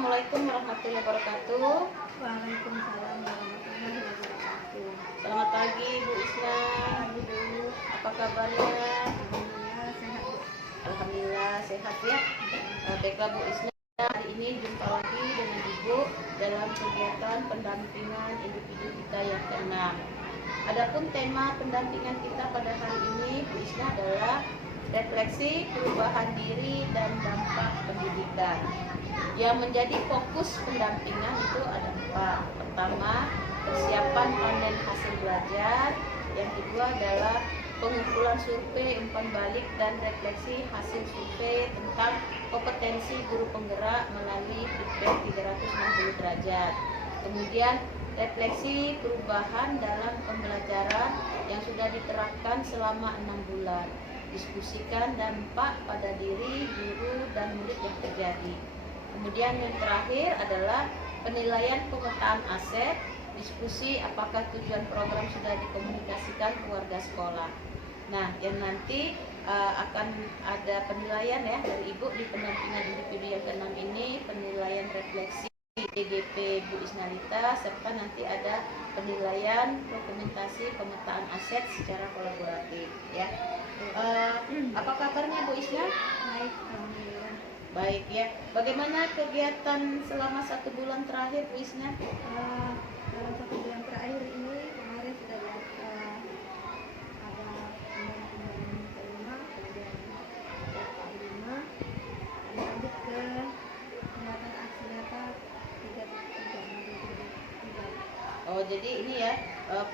Assalamualaikum warahmatullahi wabarakatuh. Waalaikumsalam warahmatullahi wabarakatuh. Selamat pagi Bu Isna. Pagi Bu. Apa kabarnya? Alhamdulillah sehat Bu. Alhamdulillah sehat ya. Baiklah Bu Isna, hari ini jumpa lagi dengan Ibu dalam kegiatan pendampingan individu kita yang ke-6. Adapun tema pendampingan kita pada hari ini Bu Isna adalah refleksi perubahan diri dan dampak pendidikan. Yang menjadi fokus pendampingan itu ada 4. Pertama, persiapan panen hasil belajar. Yang kedua adalah pengumpulan survei umpan balik dan refleksi hasil survei tentang kompetensi guru penggerak melalui feedback 360 derajat. Kemudian refleksi perubahan dalam pembelajaran yang sudah diterapkan selama 6 bulan. Diskusikan dampak pada diri, guru, dan murid yang terjadi. Kemudian yang terakhir adalah penilaian pemetaan aset, diskusi apakah tujuan program sudah dikomunikasikan ke warga sekolah. Nah, yang nanti akan ada penilaian ya dari Ibu di pendampingan individu yang ke-6 ini, penilaian refleksi DGP Bu Isnalita, serta nanti ada penilaian dokumentasi pemetaan aset secara kolaboratif ya. Apa kabarnya Bu Isna? Baik, alhamdulillah. Baik ya. Bagaimana kegiatan selama 1 bulan terakhir Bu Isna? Dalam 1 bulan terakhir ini kemarin sudah ada pendampingan kelima, kemudian kelima, lanjut ke pembuatan aksi nyata 3. Oh, jadi ini ya,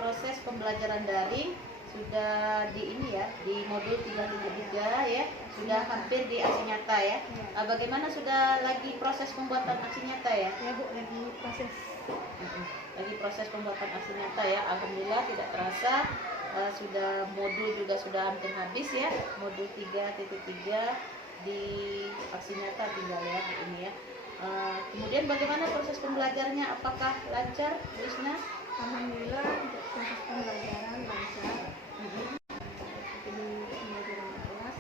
proses pembelajaran daring sudah di ini ya, di modul 3.3 ya, sudah hampir di aksi nyata ya. Bagaimana sudah lagi proses pembuatan aksi nyata ya? Ya Bu, lagi proses. Lagi proses pembuatan aksi nyata ya. Alhamdulillah tidak terasa sudah modul juga sudah hampir habis ya. Modul 3.3 di aksi nyata tinggal ya ini ya. Kemudian bagaimana proses pembelajarannya? Apakah lancar Bu Isna? Alhamdulillah untuk proses pembelajaran lancar. Pembelajaran kelas,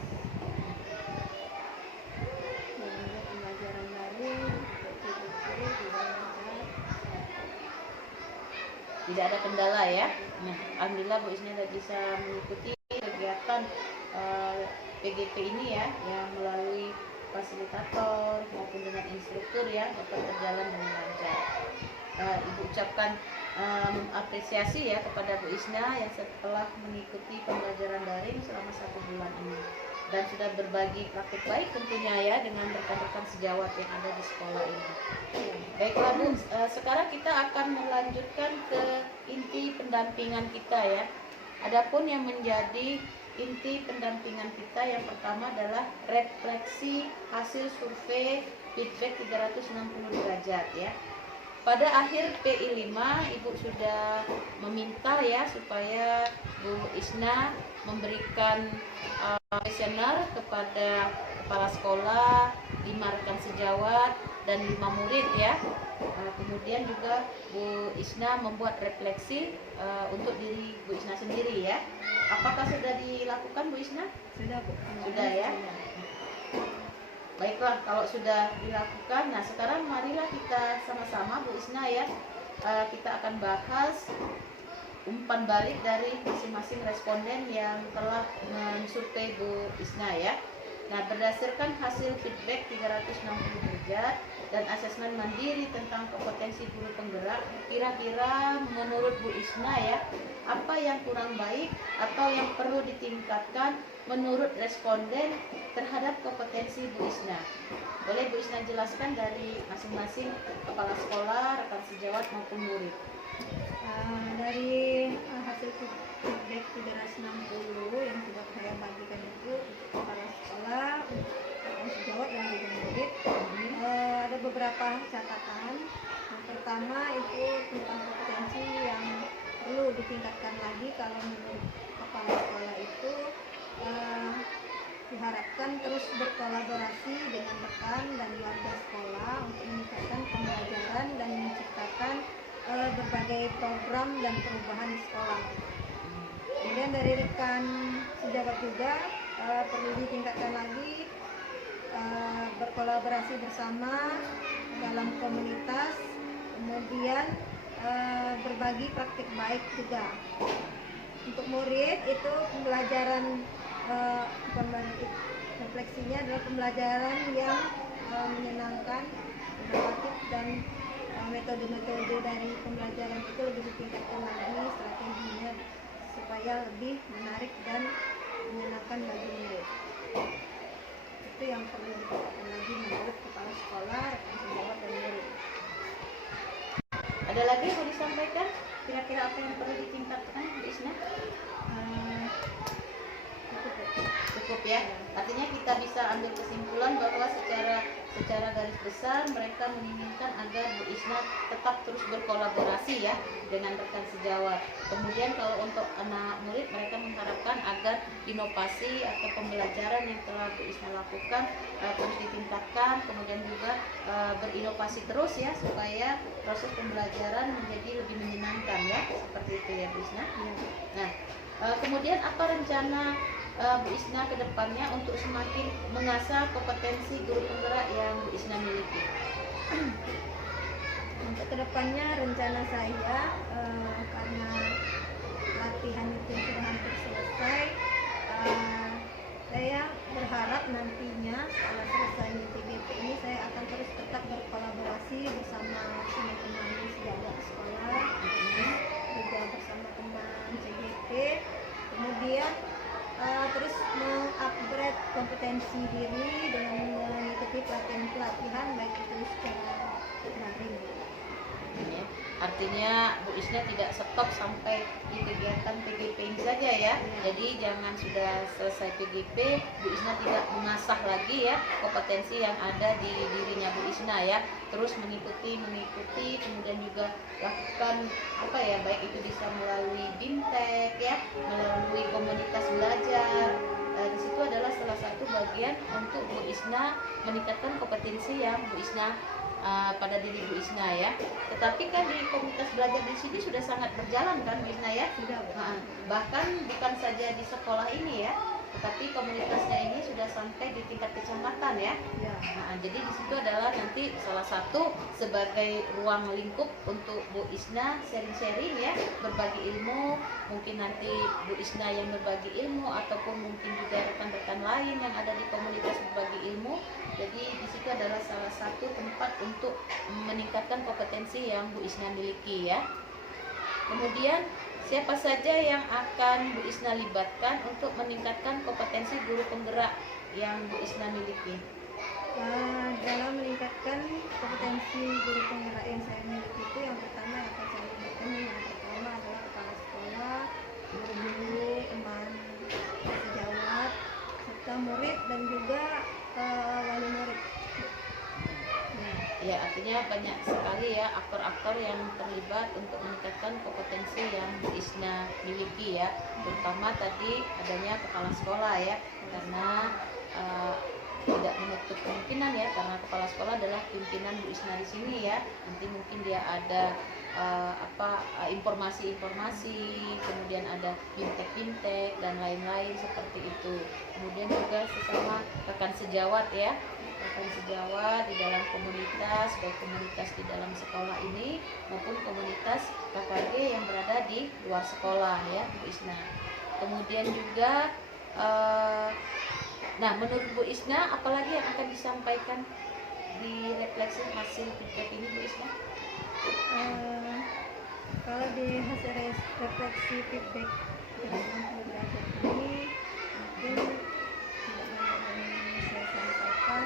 dan juga pembelajaran daring, juga lancar. Tidak ada kendala ya. Nah, alhamdulillah Bu Isna sudah bisa mengikuti kegiatan PGP ini ya, yang melalui fasilitator maupun dengan instruktur ya, dapat berjalan dengan lancar. Ibu ucapkan apresiasi ya kepada Bu Isna yang setelah mengikuti pembelajaran daring selama 1 bulan ini dan sudah berbagi praktik baik tentunya ya dengan rekan-rekan sejawat yang ada di sekolah ini. Baiklah Bu, sekarang kita akan melanjutkan ke inti pendampingan kita ya. Adapun yang menjadi inti pendampingan kita yang pertama adalah refleksi hasil survei feedback 360 derajat ya. Pada akhir PI 5 Ibu sudah meminta ya supaya Bu Isna memberikan kuesioner kepada kepala sekolah, 5 rekan sejawat dan 5 murid ya. Kemudian juga Bu Isna membuat refleksi untuk diri Bu Isna sendiri ya. Apakah sudah dilakukan Bu Isna? Sudah Bu. Sudah ya. Baiklah, kalau sudah dilakukan, nah sekarang marilah kita sama-sama Bu Isna ya, kita akan bahas umpan balik dari masing-masing responden yang telah mensurvei Bu Isna ya. Nah, berdasarkan hasil feedback 360 derajat dan asesmen mandiri tentang kompetensi guru penggerak, kira-kira menurut Bu Isna ya, apa yang kurang baik atau yang perlu ditingkatkan menurut responden terhadap kompetensi Bu Isna? Boleh Bu Isna jelaskan dari masing-masing kepala sekolah, rekan sejawat maupun murid. Dari hasil feedback 360 yang sudah saya bagikan itu kepala sekolah, rekan sejawat dan juga murid, ada beberapa catatan. Yang pertama itu tentang kompetensi yang perlu ditingkatkan lagi. Kalau menurut kepala sekolah itu diharapkan terus berkolaborasi dengan rekan dan warga sekolah untuk meningkatkan pembelajaran dan menciptakan berbagai program dan perubahan di sekolah. Kemudian dari rekan sejawat juga perlu ditingkatkan lagi berkolaborasi bersama dalam komunitas, kemudian berbagi praktik baik juga. Untuk murid itu pembelajaran refleksinya adalah pembelajaran yang menyenangkan, inovatif, dan metode-metode dari pembelajaran itu lebih ditingkatkan lagi strateginya supaya lebih menarik dan menyenangkan bagi murid. Itu yang perlu ditingkatkan lagi menurut kepala sekolah, rekan sejawat, dan murid. Ada lagi yang mau disampaikan? Kira-kira apa yang perlu ditingkatkan, Bu Isna? Cukup ya. Artinya kita bisa ambil kesimpulan bahwa secara garis besar mereka menginginkan agar Bu Isna tetap terus berkolaborasi ya dengan rekan sejawat. Kemudian kalau untuk anak murid, mereka mengharapkan agar inovasi atau pembelajaran yang telah Bu Isna lakukan terus ditingkatkan, kemudian juga berinovasi terus ya supaya proses pembelajaran menjadi lebih menyenangkan ya, seperti itu ya Bu Isna. Nah, kemudian apa rencana Bu Isna ke depannya untuk semakin mengasah kompetensi guru penggerak yang Bu Isna miliki? Untuk kedepannya rencana saya karena latihan itu sudah hampir selesai, saya berharap nantinya setelah selesai TGP ini saya akan terus tetap berkolaborasi bersama teman-teman sejawat sekolah, juga bersama teman CGP, kemudian terus mengupgrade kompetensi diri dengan mengikuti pelatihan baik itu secara daring. Ya. Artinya Bu Isna tidak stop sampai di kegiatan PGP ini saja ya. Jadi jangan sudah selesai PGP Bu Isna tidak mengasah lagi ya kompetensi yang ada di dirinya Bu Isna ya. Terus mengikuti kemudian juga lakukan apa ya, baik itu bisa melalui BIMTEK ya, melalui komunitas belajar. Di situ adalah salah satu bagian untuk Bu Isna meningkatkan kompetensi yang Bu Isna pada diri Bu Isna ya. Tetapi kan di komunitas belajar di sini sudah sangat berjalan kan Bu Isna ya? Sudah. Bahkan bukan saja di sekolah ini ya, tetapi komunitasnya ini sudah sampai di tingkat kecamatan ya. Jadi di situ adalah nanti salah satu sebagai ruang lingkup untuk Bu Isna sharing-sharing ya, berbagi ilmu. Mungkin nanti Bu Isna yang berbagi ilmu ataupun mungkin juga rekan-rekan lain yang ada di komunitas berbagi ilmu. Jadi di situ adalah salah satu tempat untuk meningkatkan kompetensi yang Bu Isna miliki ya. Kemudian siapa saja yang akan Bu Isna libatkan untuk meningkatkan kompetensi guru penggerak yang Bu Isna miliki? Dalam meningkatkan kompetensi guru penggerak yang saya miliki itu, yang pertama yang akan saya libatkan yang pertama adalah kepala sekolah, guru-guru, teman sejawat, serta murid dan juga wali murid. Ya, artinya banyak sekali ya aktor-aktor yang terlibat untuk meningkatkan kompetensi yang Bu Isna miliki ya. Terutama tadi adanya kepala sekolah ya, karena tidak menutup kemungkinan ya, karena kepala sekolah adalah pimpinan Bu Isna di sini ya. Nanti mungkin dia ada informasi-informasi, kemudian ada BIMTEK dan lain-lain seperti itu. Kemudian juga sesama rekan sejawat ya, rekan sejawat di dalam komunitas, baik komunitas di dalam sekolah ini maupun komunitas KKG yang berada di luar sekolah ya Bu Isna. Kemudian juga nah menurut Bu Isna apalagi yang akan disampaikan di refleksi hasil feedback ini Bu Isna? Kalau di hasil refleksi feedback dari 60 derajat ini mungkin tidak banyak yang saya sampaikan,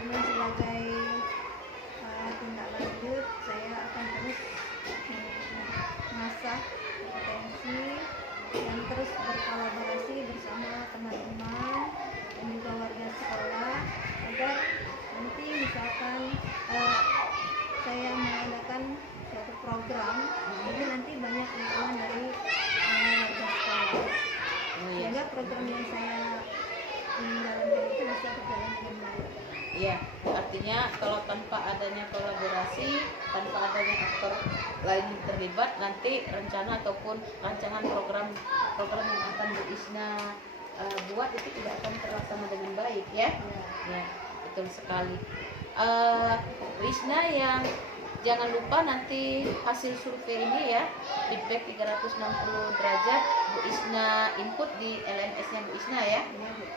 cuma sebagai tindak lanjut saya akan terus mengasah kompetensi dan terus berkolaborasi bersama teman-teman dan juga warga sekolah agar nanti misalkan saya mengadakan suatu program ini nanti banyak dukungan dari warga sekolah, sehingga program yang saya jalankan itu bisa berjalan dengan baik. Ya, artinya kalau tanpa adanya kolaborasi, tanpa adanya aktor lain yang terlibat, nanti rencana ataupun rancangan program yang akan Bu Isna buat itu tidak akan terlaksana dengan baik ya. Ya, betul sekali. Bu Isna yang jangan lupa nanti hasil survei ini ya, feedback 360 derajat Bu Isna input di LMS-nya Bu Isna ya.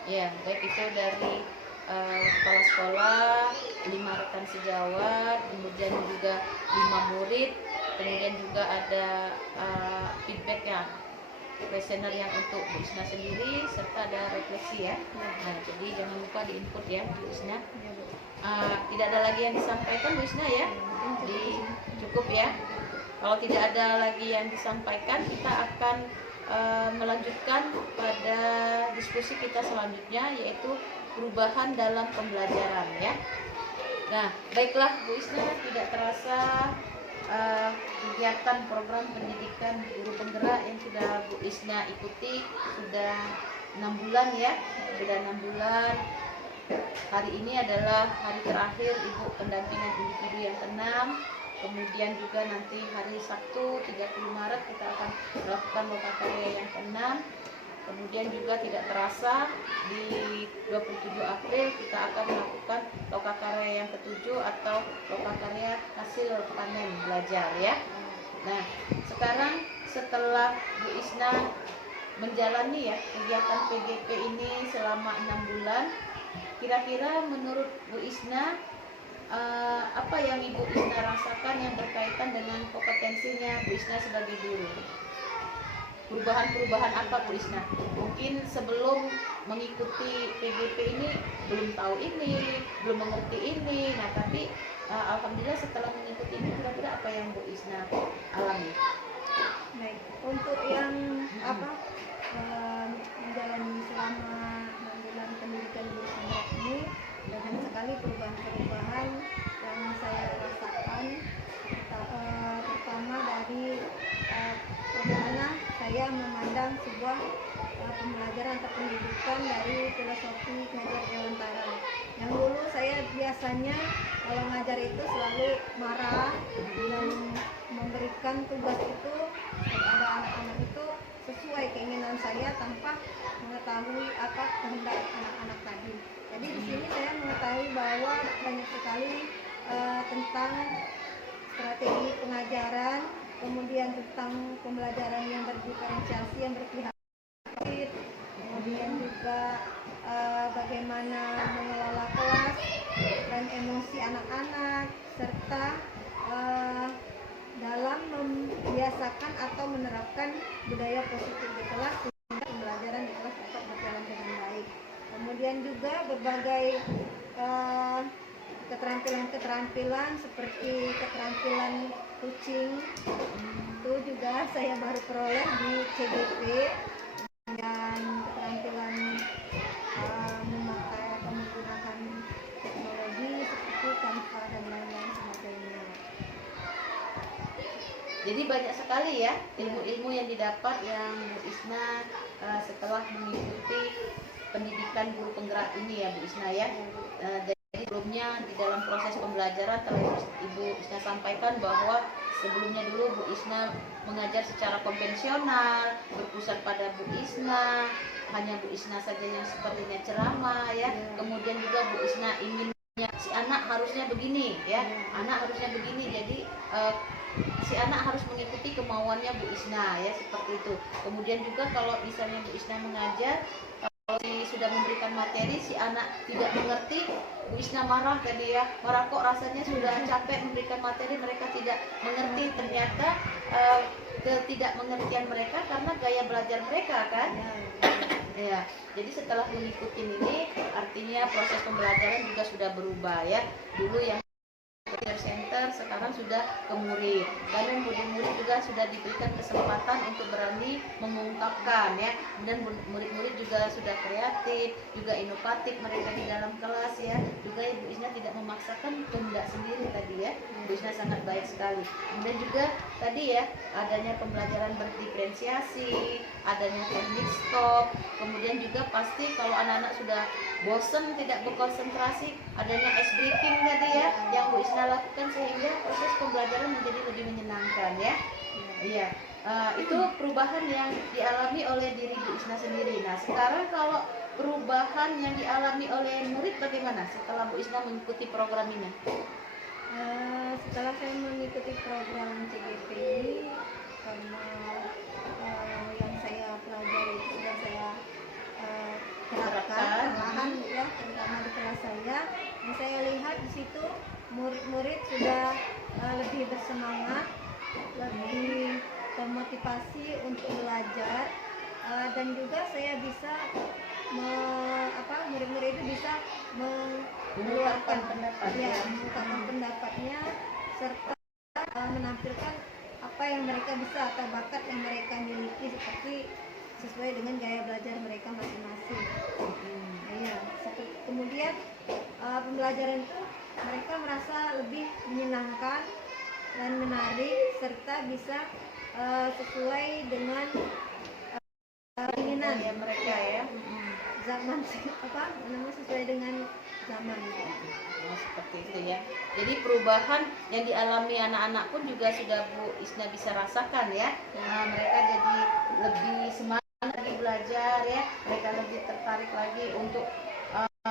Ya, baik itu dari kepala sekolah, 5 rekan sejawat, kemudian juga 5 murid, kemudian juga ada feedback yang kuesioner yang untuk Bu Isna sendiri, serta ada refleksi ya. Nah, jadi jangan lupa diinput ya Bu Isna. Tidak ada lagi yang disampaikan Bu Isna ya, cukup ya. Kalau tidak ada lagi yang disampaikan, kita akan melanjutkan pada diskusi kita selanjutnya, yaitu perubahan dalam pembelajaran ya. Nah, baiklah Bu Isna, tidak terasa kegiatan program pendidikan guru penggerak yang sudah Bu Isna ikuti sudah 6 bulan ya, sudah 6 bulan. Hari ini adalah hari terakhir Ibu pendampingan individu yang ke-6. Kemudian juga nanti hari Sabtu 30 Maret kita akan melakukan lokakarya yang ke-6. Kemudian juga tidak terasa di 27 April kita akan melakukan lokakarya yang ke-7 atau lokakarya hasil panen belajar ya. Nah, sekarang setelah Bu Isna menjalani ya kegiatan PGP ini selama 6 bulan, kira-kira menurut Bu Isna apa yang Ibu Isna rasakan yang berkaitan dengan kompetensinya Bu Isna sebagai guru? Perubahan-perubahan apa Bu Isna? Mungkin sebelum mengikuti PGP ini belum tahu ini, belum mengerti ini. Nah, tapi alhamdulillah setelah mengikuti ini kira-kira apa yang Bu Isna alami? Baik, untuk yang menjalani selama 6 bulan pendidikan guru penggerak ini, banyak sekali perubahan-perubahan yang saya rasakan. Pertama dari bagaimana saya memandang sebuah pembelajaran atau pendidikan dari filosofi ngajar Dewantara. Yang dulu saya biasanya kalau ngajar itu selalu marah dan memberikan tugas itu kepada anak-anak itu sesuai keinginan saya tanpa mengetahui apa kehendak anak-anak tadi. Jadi di sini saya mengetahui bahwa banyak sekali tentang strategi pengajaran, kemudian tentang pembelajaran yang berdiferensiasi, yang berpihak, kemudian juga bagaimana mengelola kelas dan emosi anak-anak, serta dalam membiasakan atau menerapkan budaya positif di kelas sehingga pembelajaran di kelas dapat berjalan dengan baik. Kemudian juga berbagai keterampilan-keterampilan seperti keterampilan coaching itu juga saya baru peroleh di CGP, dan keterampilan memakai atau menggunakan teknologi seperti Canva dan lain-lain sebagainya. Jadi banyak sekali ya ilmu-ilmu yang didapat yang Bu Isna setelah mengikuti pendidikan guru penggerak ini ya Bu Isna ya. Jadi sebelumnya di dalam proses pembelajaran telah Ibu Isna sampaikan bahwa sebelumnya dulu Bu Isna mengajar secara konvensional, berpusat pada Bu Isna, hanya Bu Isna saja yang sepertinya ceramah ya. Kemudian juga Bu Isna inginnya si anak harusnya begini ya, anak harusnya begini. Jadi si anak harus mengikuti kemauannya Bu Isna ya, seperti itu. Kemudian juga kalau misalnya Bu Isna mengajar, kalau sudah memberikan materi si anak tidak mengerti, Bu Isna marah tadi ya, marah kok rasanya sudah capek memberikan materi mereka tidak mengerti. Ternyata ketidakmengertian mereka karena gaya belajar mereka kan ya. Jadi setelah mengikuti ini artinya proses pembelajaran juga sudah berubah ya. Dulu yang center sekarang sudah ke murid, dan murid-murid juga sudah diberikan kesempatan untuk berani mengungkapkan ya. Dan murid-murid juga sudah kreatif, juga inovatif mereka di dalam kelas ya. Juga Ibu Isna tidak memaksakan kehendak sendiri tadi ya. Ibu Isna sangat baik sekali. Kemudian juga tadi ya adanya pembelajaran berdiferensiasi, adanya teknik stop. Kemudian juga pasti kalau anak-anak sudah bosan tidak berkonsentrasi, adanya ice breaking tadi ya yang Bu Isna lakukan sehingga proses pembelajaran menjadi lebih menyenangkan ya. Iya, itu perubahan yang dialami oleh diri Bu Isna sendiri. Nah, sekarang kalau perubahan yang dialami oleh murid bagaimana setelah Bu Isna mengikuti program ini? Setelah saya mengikuti program CGP ini, karena yang saya pelajari itu sudah saya terapkan perlahan ya, terutama di kelas saya, dan saya lihat di situ murid-murid sudah lebih bersemangat, lebih termotivasi untuk belajar, dan juga saya bisa murid-murid itu bisa mengeluarkan pendapat mengungkapkan pendapatnya, serta menampilkan apa yang mereka bisa atau bakat yang mereka miliki seperti sesuai dengan gaya belajar mereka masing-masing. Iya, kemudian pembelajaran itu mereka merasa lebih menyenangkan dan menarik, serta bisa sesuai dengan keinginan mereka ya. Zaman sesuai dengan zaman. Seperti itu ya. Jadi perubahan yang dialami anak-anak pun juga sudah Bu Isna bisa rasakan ya. Mereka jadi lebih semangat lagi belajar ya. Mereka lebih tertarik lagi untuk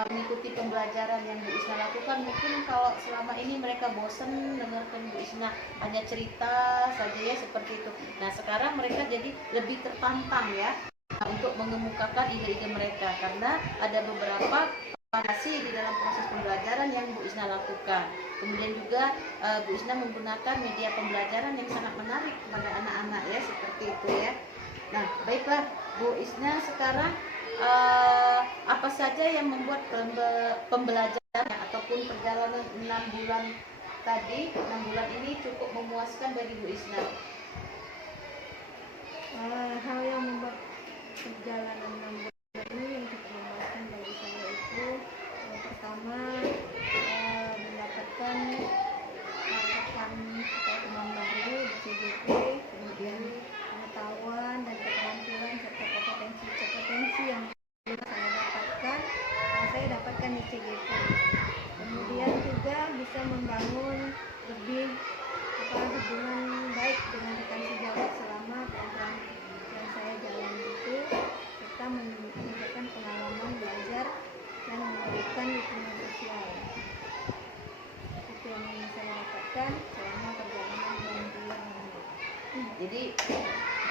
mengikuti pembelajaran yang Bu Isna lakukan. Mungkin kalau selama ini mereka bosan dengarkan Bu Isna hanya cerita saja ya seperti itu. Nah, sekarang mereka jadi lebih tertantang ya untuk mengemukakan ide-ide mereka, karena ada beberapa variasi di dalam proses pembelajaran yang Bu Isna lakukan. Kemudian juga Bu Isna menggunakan media pembelajaran yang sangat menarik kepada anak-anak ya, seperti itu ya. Nah, baiklah Bu Isna, sekarang apa saja yang membuat pembelajaran ataupun perjalanan 6 bulan tadi, 6 bulan ini cukup memuaskan bagi Bu Isna? Hal yang membuat perjalanan 6 bulan ini yang cukup memuaskan bagi saya itu, pertama mendapatkan rekan atau teman baru di CGP, kemudian pengetahuan dan keterampilan serta kompetensi yang saya dapatkan di CGP. Kemudian juga bisa membangun lebih hubungan baik dengan rekan sejawat selama program yang saya jalani itu, serta meningkatkan pengalaman belajar dan memberikan lingkungan sosial. Itu yang saya dapatkan selama perjalanan 6 bulan ini. Jadi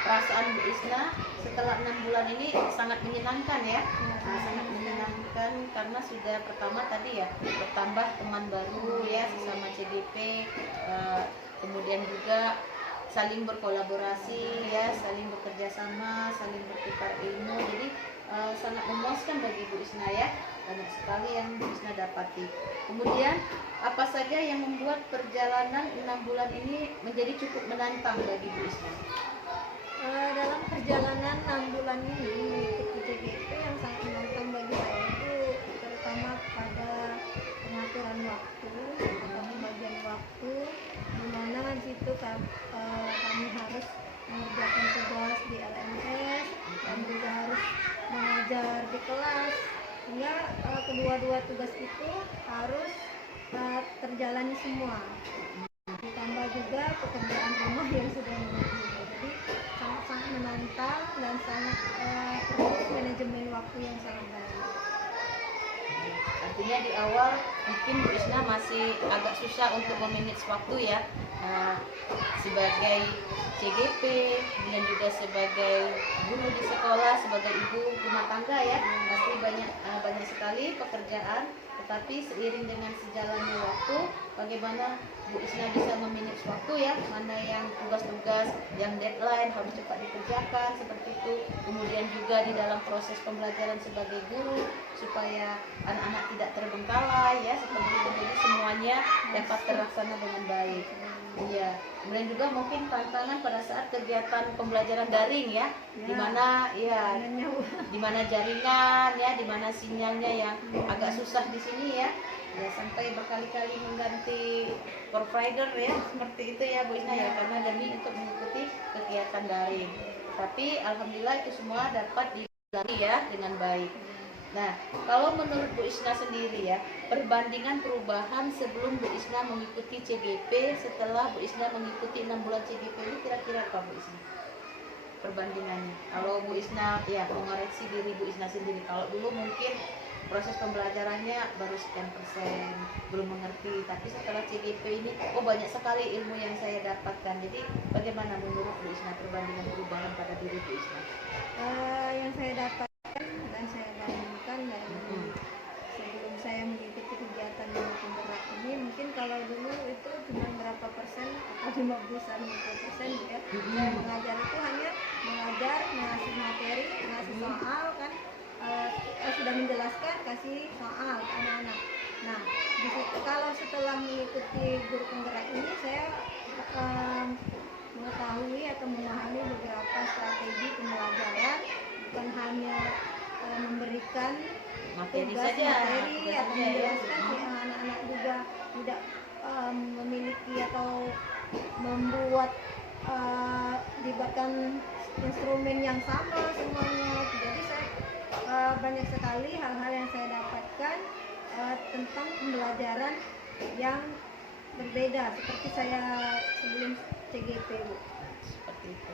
perasaan Bu Isna setelah 6 bulan ini sangat menyenangkan ya. Sangat menyenangkan karena sudah pertama tadi ya bertambah teman baru ya sesama CGP, kemudian juga saling berkolaborasi ya, saling bekerja sama, saling bertukar ilmu. Jadi sangat memuaskan bagi Bu Isna ya, banyak sekali yang Bu Isna dapati. Kemudian apa saja yang membuat perjalanan 6 bulan ini menjadi cukup menantang bagi Bu Isna? Dalam perjalanan 6 bulan ini mengikuti CGP, yang sangat menantang bagi saya itu terutama pada pengaturan waktu atau pembagian waktu, di mana di situ kami harus mengerjakan tugas di LMS dan juga harus mengajar di kelas, sehingga kedua-dua tugas itu harus terjalani semua, ditambah juga pekerjaan rumah yang sudah menunggu. Jadi sangat menantang dan sangat perlu manajemen waktu yang sangat baik. Artinya di awal mungkin Bu Isna masih agak susah untuk memanage waktu ya, sebagai CGP dan juga sebagai guru di sekolah, sebagai ibu rumah tangga ya, pasti banyak sekali pekerjaan. Tetapi seiring dengan sejalannya waktu, bagaimana Bu Isna bisa memanage waktu ya, mana yang tugas-tugas yang deadline harus cepat dikerjakan seperti itu. Kemudian juga di dalam proses pembelajaran sebagai guru supaya anak-anak tidak terbengkalai ya, seperti itu. Jadi semuanya dapat terlaksana dengan baik. Iya. Kemudian juga mungkin tantangan pada saat kegiatan pembelajaran daring ya, di mana jaringan ya, di mana sinyalnya yang agak susah di sini ya. Ya, sampai berkali-kali mengganti provider ya, seperti itu ya Bu Isna ya, karena demi untuk mengikuti kegiatan daring. Tapi alhamdulillah itu semua dapat dilalui ya dengan baik. Nah, kalau menurut Bu Isna sendiri ya, perbandingan perubahan sebelum Bu Isna mengikuti CGP setelah Bu Isna mengikuti 6 bulan CGP ini kira-kira apa Bu Isna? Perbandingannya. Kalau Bu Isna ya mengoreksi diri Bu Isna sendiri. Kalau dulu mungkin proses pembelajarannya baru sekian persen, belum mengerti. Tapi setelah CGP ini, oh banyak sekali ilmu yang saya dapatkan. Jadi bagaimana menurut Bu Isna perbandingan perubahan pada diri Bu Isna? Yang saya dapatkan dan saya bandingkan dari sebelum saya mengikuti kegiatan yang penggerak ini, mungkin kalau dulu itu cuma berapa persen atau 50% ya. Saya mengajar itu hanya mengajar, mengasih materi, mengasih soal kan, sudah menjelaskan kasih soal ke anak-anak. Nah, kalau setelah mengikuti guru penggerak ini saya mengetahui atau memahami beberapa strategi pembelajaran, bukan hanya memberikan Materi tugas saja, materi tugas atau saja, ya. menjelaskan si anak-anak juga tidak memiliki atau membuat dibuatkan instrumen yang sama semuanya. Jadi saya banyak sekali hal-hal yang saya dapatkan tentang pembelajaran yang berbeda seperti saya sebelum CGP, Bu. Seperti itu.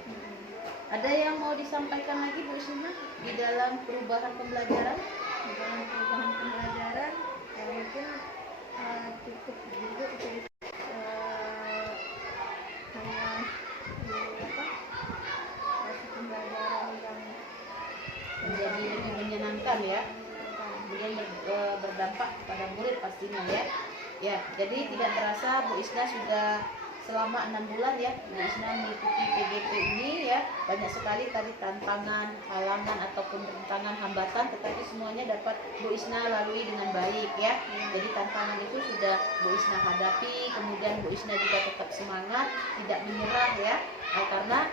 Ada yang mau disampaikan lagi Bu Isna di dalam perubahan pembelajaran? Di dalam perubahan pembelajaran mungkin cukup juga itu hanya proses pembelajaran yang Menjadi lebih menyenangkan ya, kemudian berdampak kepada murid pastinya ya. Ya, jadi tidak terasa Bu Isna sudah selama 6 bulan ya Bu Isna mengikuti PGP ini ya, banyak sekali tadi tantangan, halangan ataupun rintangan, hambatan, tetapi semuanya dapat Bu Isna lalui dengan baik ya. Jadi tantangan itu sudah Bu Isna hadapi, kemudian Bu Isna juga tetap semangat, tidak menyerah ya, karena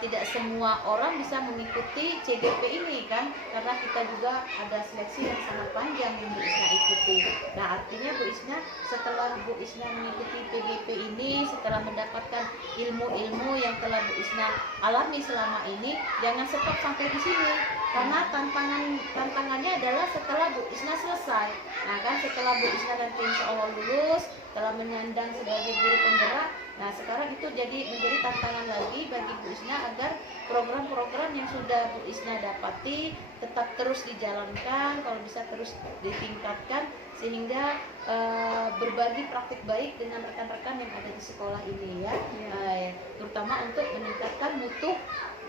tidak semua orang bisa mengikuti CGP ini kan, karena kita juga ada seleksi yang sangat panjang yang Bu Isna ikuti. Nah artinya Bu Isna setelah Bu Isna mengikuti PGP ini, setelah mendapatkan ilmu-ilmu yang telah Bu Isna alami selama ini, jangan stop sampai di sini, karena tantangannya adalah setelah Bu Isna selesai. Nah kan setelah Bu Isna nanti insya Allah lulus, telah menyandang sebagai guru penggerak, nah sekarang itu menjadi tantangan lagi bagi Bu Isna agar program-program yang sudah Bu Isna dapati tetap terus dijalankan, kalau bisa terus ditingkatkan, sehingga berbagi praktik baik dengan rekan-rekan yang ada di sekolah ini ya, terutama untuk meningkatkan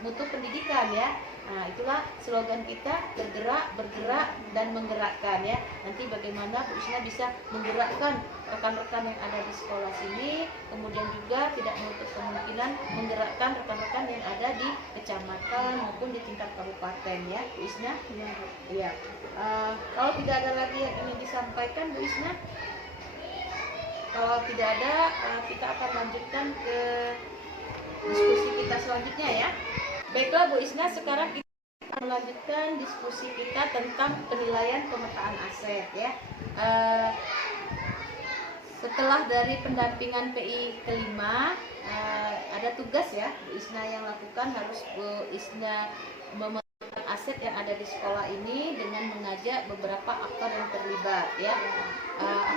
mutu pendidikan ya. Nah itulah slogan kita, bergerak dan menggerakkan ya. Nanti bagaimana Bu Isna bisa menggerakkan rekan-rekan yang ada di sekolah sini, kemudian juga tidak menutup kemungkinan menggerakkan rekan-rekan yang ada di kecamatan maupun di tingkat kabupaten ya Bu Isna. Iya. Kalau tidak ada lagi yang ingin disampaikan Bu Isna, kalau tidak ada kita akan lanjutkan ke diskusi kita selanjutnya ya. Baiklah Bu Isna, sekarang kita akan melanjutkan diskusi kita tentang penilaian pemetaan aset ya. Setelah dari pendampingan PI kelima, ada tugas ya Bu Isna yang lakukan, harus Bu Isna memetakan aset yang ada di sekolah ini dengan mengajak beberapa aktor yang terlibat ya.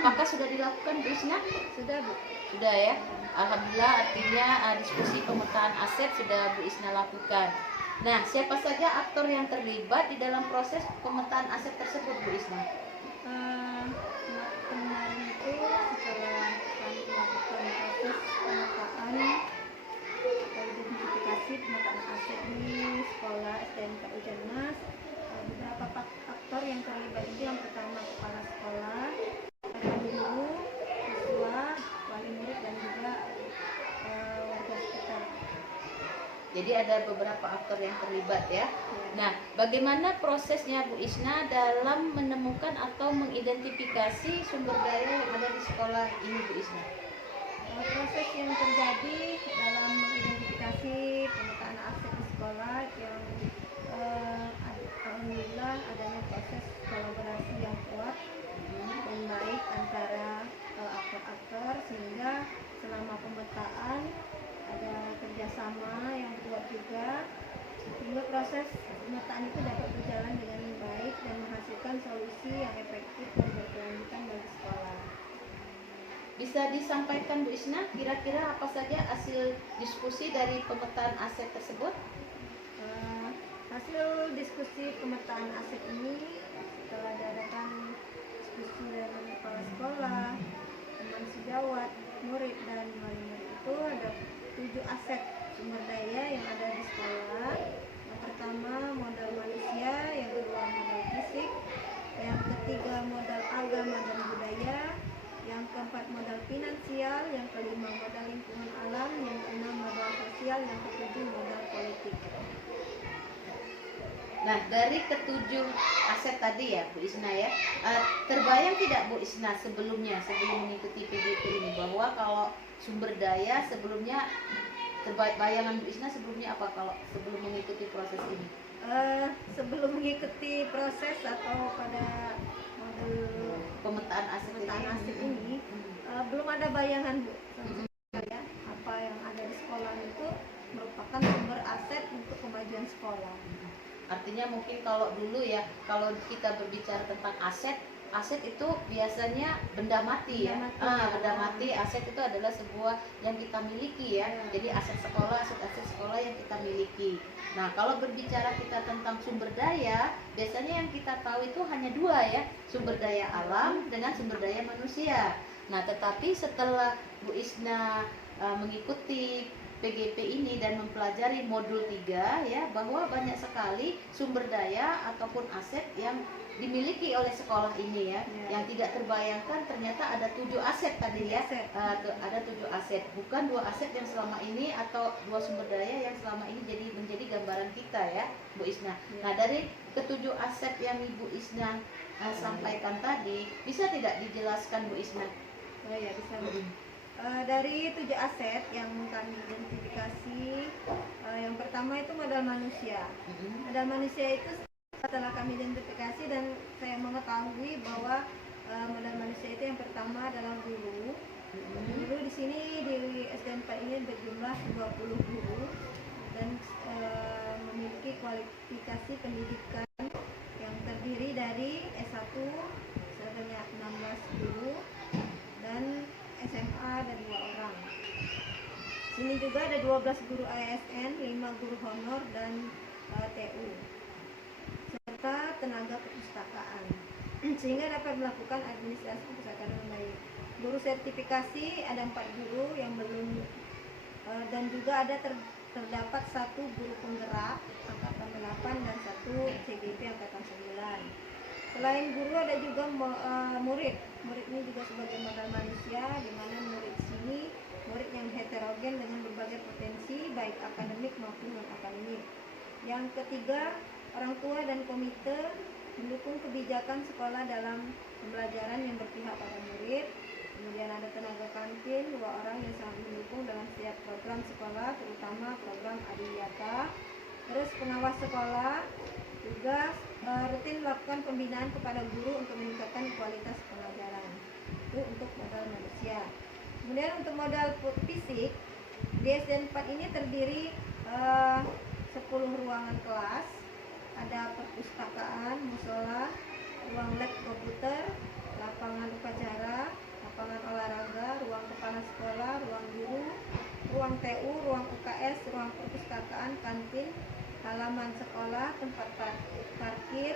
Apakah sudah dilakukan Bu Isna? Sudah, Bu. Sudah ya. Alhamdulillah, artinya diskusi pemetaan aset sudah Bu Isna lakukan. Nah, siapa saja aktor yang terlibat di dalam proses pemetaan aset tersebut Bu Isna? Kemarin itu setelah kami melakukan proses pemetaan identifikasi pemetaan aset di sekolah STMK Ujanmas, beberapa aktor yang terlibat itu yang pertama kepala sekolah, guru, siswa, wali murid dan juga warga sekitar. Jadi ada beberapa aktor yang terlibat ya. Nah, bagaimana prosesnya Bu Isna dalam menemukan atau mengidentifikasi sumber daya yang ada di sekolah ini Bu Isna? Proses yang terjadi dalam mengidentifikasi pemetaan aset di sekolah yang alhamdulillah adanya proses kolaborasi yang kuat dan baik antara aktor-aktor, sehingga selama pemetaan ada kerjasama yang kuat juga, sehingga proses pemetaan itu dapat berjalan dengan baik dan dan menghasilkan solusi yang efektif dan berkelanjutan bagi sekolah. Bisa disampaikan Bu Isna, kira-kira apa saja hasil diskusi dari pemetaan aset tersebut? Hasil diskusi pemetaan aset ini setelah diadakan diskusi dengan kepala sekolah, teman sejawat, murid dan wali murid, itu ada 7 aset sumber daya yang ada di sekolah. Yang pertama modal manusia, yang kedua modal fisik, yang ketiga modal agama dan budaya, yang keempat modal finansial, yang kelima modal lingkungan alam, yang keenam modal sosial, yang ketujuh modal politik. Nah, dari ketujuh aset tadi ya Bu Isna ya, terbayang tidak Bu Isna sebelum mengikuti PGP ini bahwa kalau sumber daya sebelumnya, bayangan Bu Isna sebelumnya apa kalau sebelum mengikuti proses ini? Sebelum mengikuti proses atau pada model Pemetaan aset ini, belum ada bayangan Bu. Ya, apa yang ada di sekolah itu merupakan sumber aset untuk kemajuan sekolah. Artinya mungkin kalau dulu ya, kalau kita berbicara tentang aset itu biasanya benda mati ya. Benda mati, aset itu adalah sebuah yang kita miliki ya. Jadi aset sekolah yang kita miliki. Nah, kalau berbicara kita tentang sumber daya, biasanya yang kita tahu itu hanya dua ya, sumber daya alam dengan sumber daya manusia. Nah, tetapi setelah Bu Isna mengikuti PGP ini dan mempelajari modul 3 ya, bahwa banyak sekali sumber daya ataupun aset yang dimiliki oleh sekolah ini ya, yang tidak terbayangkan ternyata ada 7 aset tadi ya. Ada 7 aset, bukan 2 aset yang selama ini atau 2 sumber daya yang selama ini menjadi gambaran kita ya Bu Isna. Nah, dari ketujuh aset yang Ibu Isna sampaikan tadi, bisa tidak dijelaskan Bu Isna? Oh ya, bisa Bu. Dari 7 aset yang kami identifikasi, yang pertama itu modal manusia. Modal manusia itu setelah kami identifikasi dan saya mengetahui bahwa modal manusia itu yang pertama adalah guru. Guru di sini di SDN 4 ini berjumlah 20 guru dan memiliki kualifikasi pendidikan yang terdiri dari S1 sebanyak 16 guru dan SMA ada 2 orang. Sini juga ada 12 guru ASN, 5 guru honor dan TU, serta tenaga perpustakaan, sehingga dapat melakukan administrasi perpustakaan dengan baik. Guru sertifikasi ada 4 guru yang belum, dan juga ada terdapat 1 guru penggerak angkatan 8 dan 1 CGP angkatan 9. Selain guru ada juga murid. Murid ini juga sebagai modal manusia, di mana murid sini murid yang heterogen dengan berbagai potensi baik akademik maupun non akademik. Yang ketiga, orang tua dan komite mendukung kebijakan sekolah dalam pembelajaran yang berpihak pada murid. Kemudian ada tenaga kantin 2 orang yang sangat mendukung dalam setiap program sekolah, terutama program Adiyata. Terus pengawas sekolah juga rutin melakukan pembinaan kepada guru untuk meningkatkan kualitas pelajaran. Itu untuk modal manusia. Kemudian untuk modal fisik, di SDN 4 ini terdiri 10 ruangan kelas, ada perpustakaan, musola, ruang lab komputer, lapangan upacara, lapangan olahraga, ruang kepala sekolah, ruang guru, ruang TU, ruang UKS, ruang perpustakaan, kantin, halaman sekolah, tempat parkir,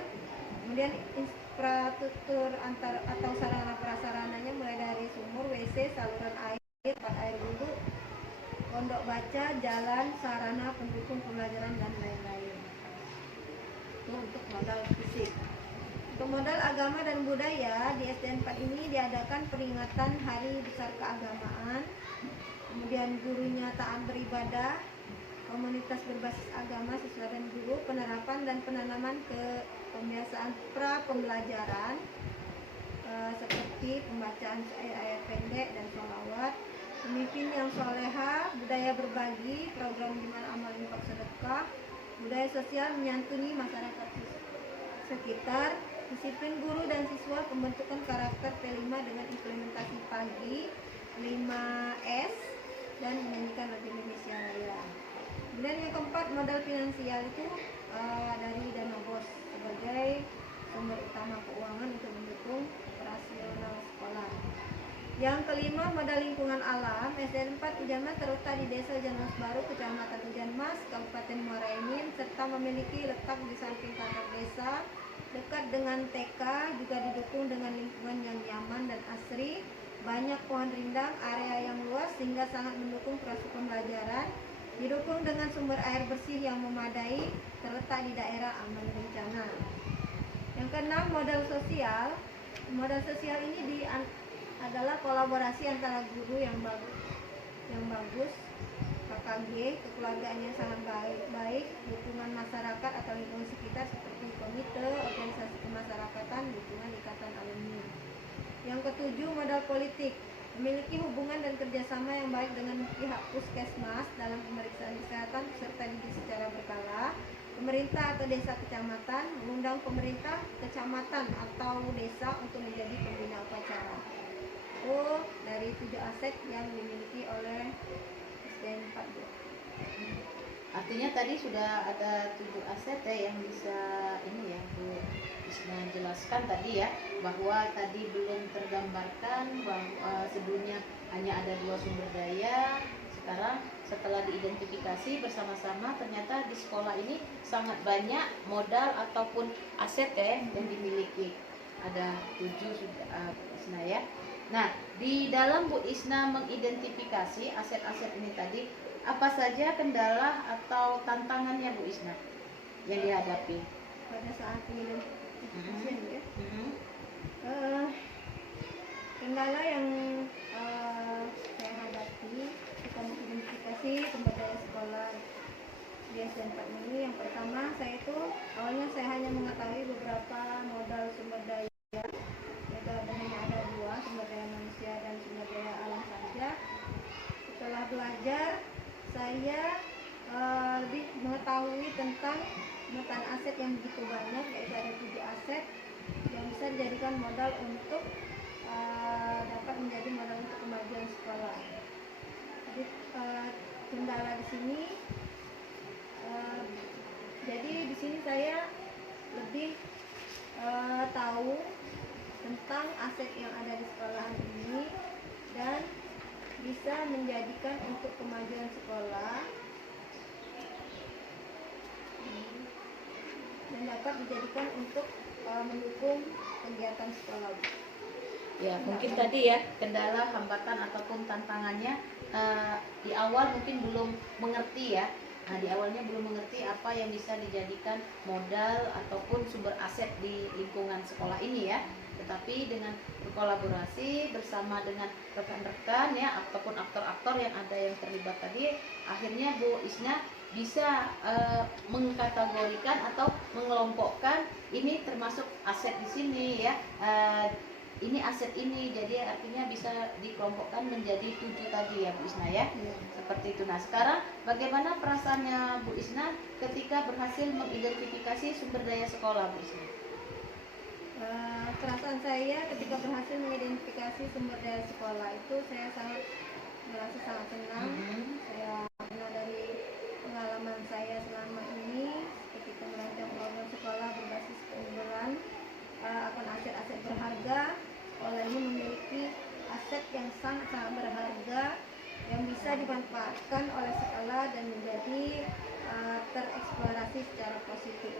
kemudian infrastruktur atau sarana prasarananya mulai dari sumur, WC, saluran air, tempat air wudhu, pondok baca, jalan, sarana pendukung pembelajaran dan lain-lain. Itu untuk modal fisik. Untuk modal agama dan budaya, di SDN 4 ini diadakan peringatan Hari Besar Keagamaan, kemudian gurunya taat beribadah, komunitas berbasis agama siswa dan guru, penerapan dan penanaman kebiasaan pra pembelajaran seperti pembacaan ayat pendek dan sholawat, pemimpin yang soleha, budaya berbagi, program Jumat amal infak sedekah, budaya sosial menyantuni masyarakat sekitar, disiplin guru dan siswa, pembentukan karakter P5 dengan implementasi pagi 5S, dan menyanyikan lagu Indonesia Raya. Kemudian yang keempat, modal finansial itu dari dana BOS sebagai sumber Yang kelima, modal lingkungan alam. SDN 4 Hujan Mas terletak di Desa Hujan Mas Baru, Kecamatan Hujan Mas, Kabupaten Muara Enim, serta memiliki letak di samping kantor desa, dekat dengan TK, juga didukung dengan lingkungan yang nyaman dan asri, banyak pohon rindang, area yang luas sehingga sangat mendukung proses pembelajaran, didukung dengan sumber air bersih yang memadai, terletak di daerah aman bencana. Yang keenam, modal sosial. Modal sosial ini adalah kolaborasi antara guru yang bagus, KKG, kekeluargaan yang sangat baik, dukungan masyarakat atau lingkungan sekitar seperti komite, organisasi kemasyarakatan, dukungan ikatan alumni. Yang ketujuh, modal politik. Memiliki hubungan dan kerjasama yang baik dengan pihak puskesmas dalam pemeriksaan kesehatan serta didik secara berkala. Pemerintah atau desa kecamatan mengundang pemerintah kecamatan atau desa untuk menjadi pembina upacara. Itu dari 7 aset yang dimiliki oleh SDN 4. Artinya tadi sudah ada 7 aset ya yang bisa ini ya Bu Isna jelaskan tadi ya, bahwa tadi belum tergambarkan bahwa sebelumnya hanya ada 2 sumber daya. Sekarang setelah diidentifikasi bersama-sama ternyata di sekolah ini sangat banyak modal ataupun aset ya yang dimiliki. Ada 7 sudah Bu Isna ya. Nah, di dalam Bu Isna mengidentifikasi aset-aset ini tadi, apa saja kendala atau tantangannya Bu Isna yang dihadapi Pada saat mengidentifikasi ya. Kendala yang saya hadapi ketika mengidentifikasi sumber daya sekolah di SDN 4 ini, yang pertama awalnya saya hanya mengetahui beberapa modal sumber daya, yaitu hanya ada 2, sumber daya manusia dan sumber daya alam saja. Setelah belajar, saya lebih mengetahui tentang pemetaan aset yang begitu banyak, yaitu ada 7 aset yang bisa dijadikan modal untuk dapat menjadi modal untuk kemajuan sekolah. Jadi kendala di sini, jadi di sini saya lebih tahu tentang aset yang ada di sekolahan ini dan bisa menjadikan untuk kemajuan sekolah dan dapat dijadikan untuk mendukung kegiatan sekolah. Ya, mungkin tadi ya kendala, hambatan ataupun tantangannya di awal mungkin belum mengerti ya. Nah, di awalnya belum mengerti apa yang bisa dijadikan modal ataupun sumber aset di lingkungan sekolah ini ya. Tetapi dengan berkolaborasi bersama dengan rekan-rekan ya ataupun aktor-aktor yang ada yang terlibat tadi, akhirnya Bu Isna bisa mengkategorikan atau mengelompokkan ini termasuk aset di sini ya. Ini aset ini, jadi artinya bisa dikelompokkan menjadi 7 tadi ya Bu Isna ya. Seperti itu. Nah, sekarang bagaimana perasaannya Bu Isna ketika berhasil mengidentifikasi sumber daya sekolah Bu Isna? Perasaan saya ketika berhasil mengidentifikasi sumber daya sekolah itu saya merasa sangat senang. Saya karena dari pengalaman saya selama ini ketika merancang program sekolah berbasis keunggulan akan aset-aset berharga, sekolah ini memiliki aset yang sangat-sangat berharga yang bisa dimanfaatkan oleh sekolah dan menjadi tereksplorasi secara positif.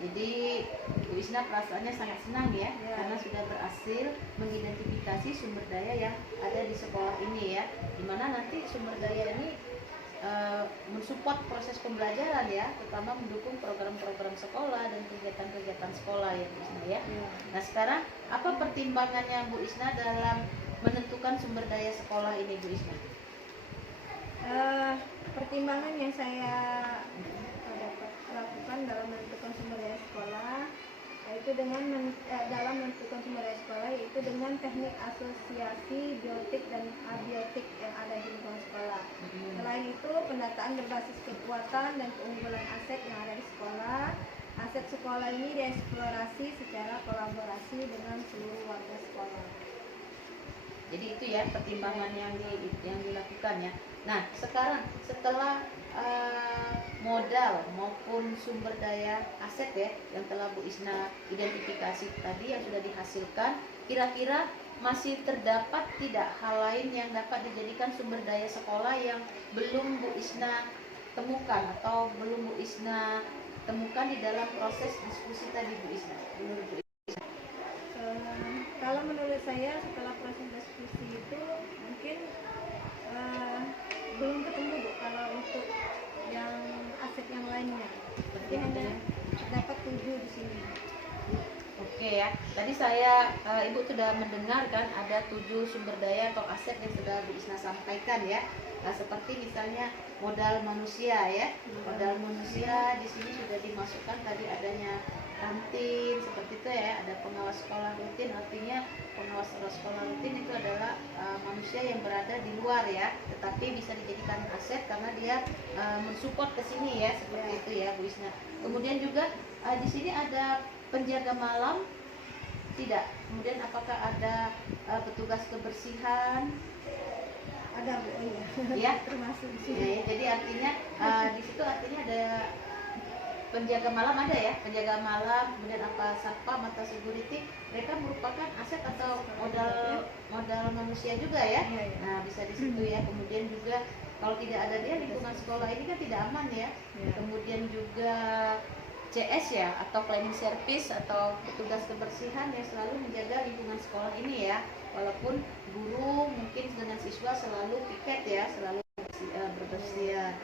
Jadi Bu Isna perasaannya sangat senang ya, karena sudah berhasil mengidentifikasi sumber daya yang ada di sekolah ini ya, dimana nanti sumber daya ini mensupport proses pembelajaran ya, terutama mendukung program-program sekolah dan kegiatan-kegiatan sekolah ya Bu Isna ya. Nah, sekarang apa pertimbangannya Bu Isna dalam menentukan sumber daya sekolah ini Bu Isna? Pertimbangan yang saya dapat lakukan dalam menentukan sumber daya sekolah yaitu dalam menentukan sumber daya sekolah yaitu dengan teknik asosiasi biotik dan abiotik yang ada di lingkungan sekolah. Selain itu, pendataan berbasis kekuatan dan keunggulan aset yang ada di sekolah. Aset sekolah ini dieksplorasi secara kolaborasi dengan seluruh warga sekolah. Jadi itu ya pertimbangan yang dilakukan ya. Nah, sekarang setelah modal maupun sumber daya aset ya yang telah Bu Isna identifikasi tadi yang sudah dihasilkan, kira-kira masih terdapat tidak hal lain yang dapat dijadikan sumber daya sekolah yang belum Bu Isna temukan atau belum Bu Isna temukan di dalam proses diskusi tadi Bu Isna? Menurut Bu Isna. Kalau menurut saya setelah proses diskusi itu mungkin belum ketemu Bu kalau untuk yang aset yang lainnya. Berarti hanya terdapat 7 di sini. Oke ya, tadi saya Ibu sudah mendengarkan ada 7 sumber daya atau aset yang sudah Bu Isna sampaikan ya. Nah, seperti misalnya modal manusia ya. Modal manusia di sini sudah dimasukkan tadi adanya kantin seperti itu ya, ada pengawas sekolah rutin, artinya pengawas sekolah rutin itu adalah manusia yang berada di luar ya, tetapi bisa dijadikan aset karena dia mensupport ke sini ya, seperti itu ya Bu Isna. Kemudian juga di sini ada penjaga malam tidak? Kemudian apakah ada petugas kebersihan? Ada Bu, oh iya. Ya, termasuk di sini. ya, jadi artinya di situ artinya ada penjaga malam, ada ya, penjaga malam, kemudian apa satpam atau security, mereka merupakan aset atau modal manusia juga ya. Iya. Nah, bisa di situ ya. Kemudian juga kalau tidak ada dia, lingkungan sekolah ini kan tidak aman ya. Kemudian juga CS ya, atau cleaning service atau petugas kebersihan yang selalu menjaga lingkungan sekolah ini ya. Walaupun guru mungkin dengan siswa selalu piket ya, selalu berbersih.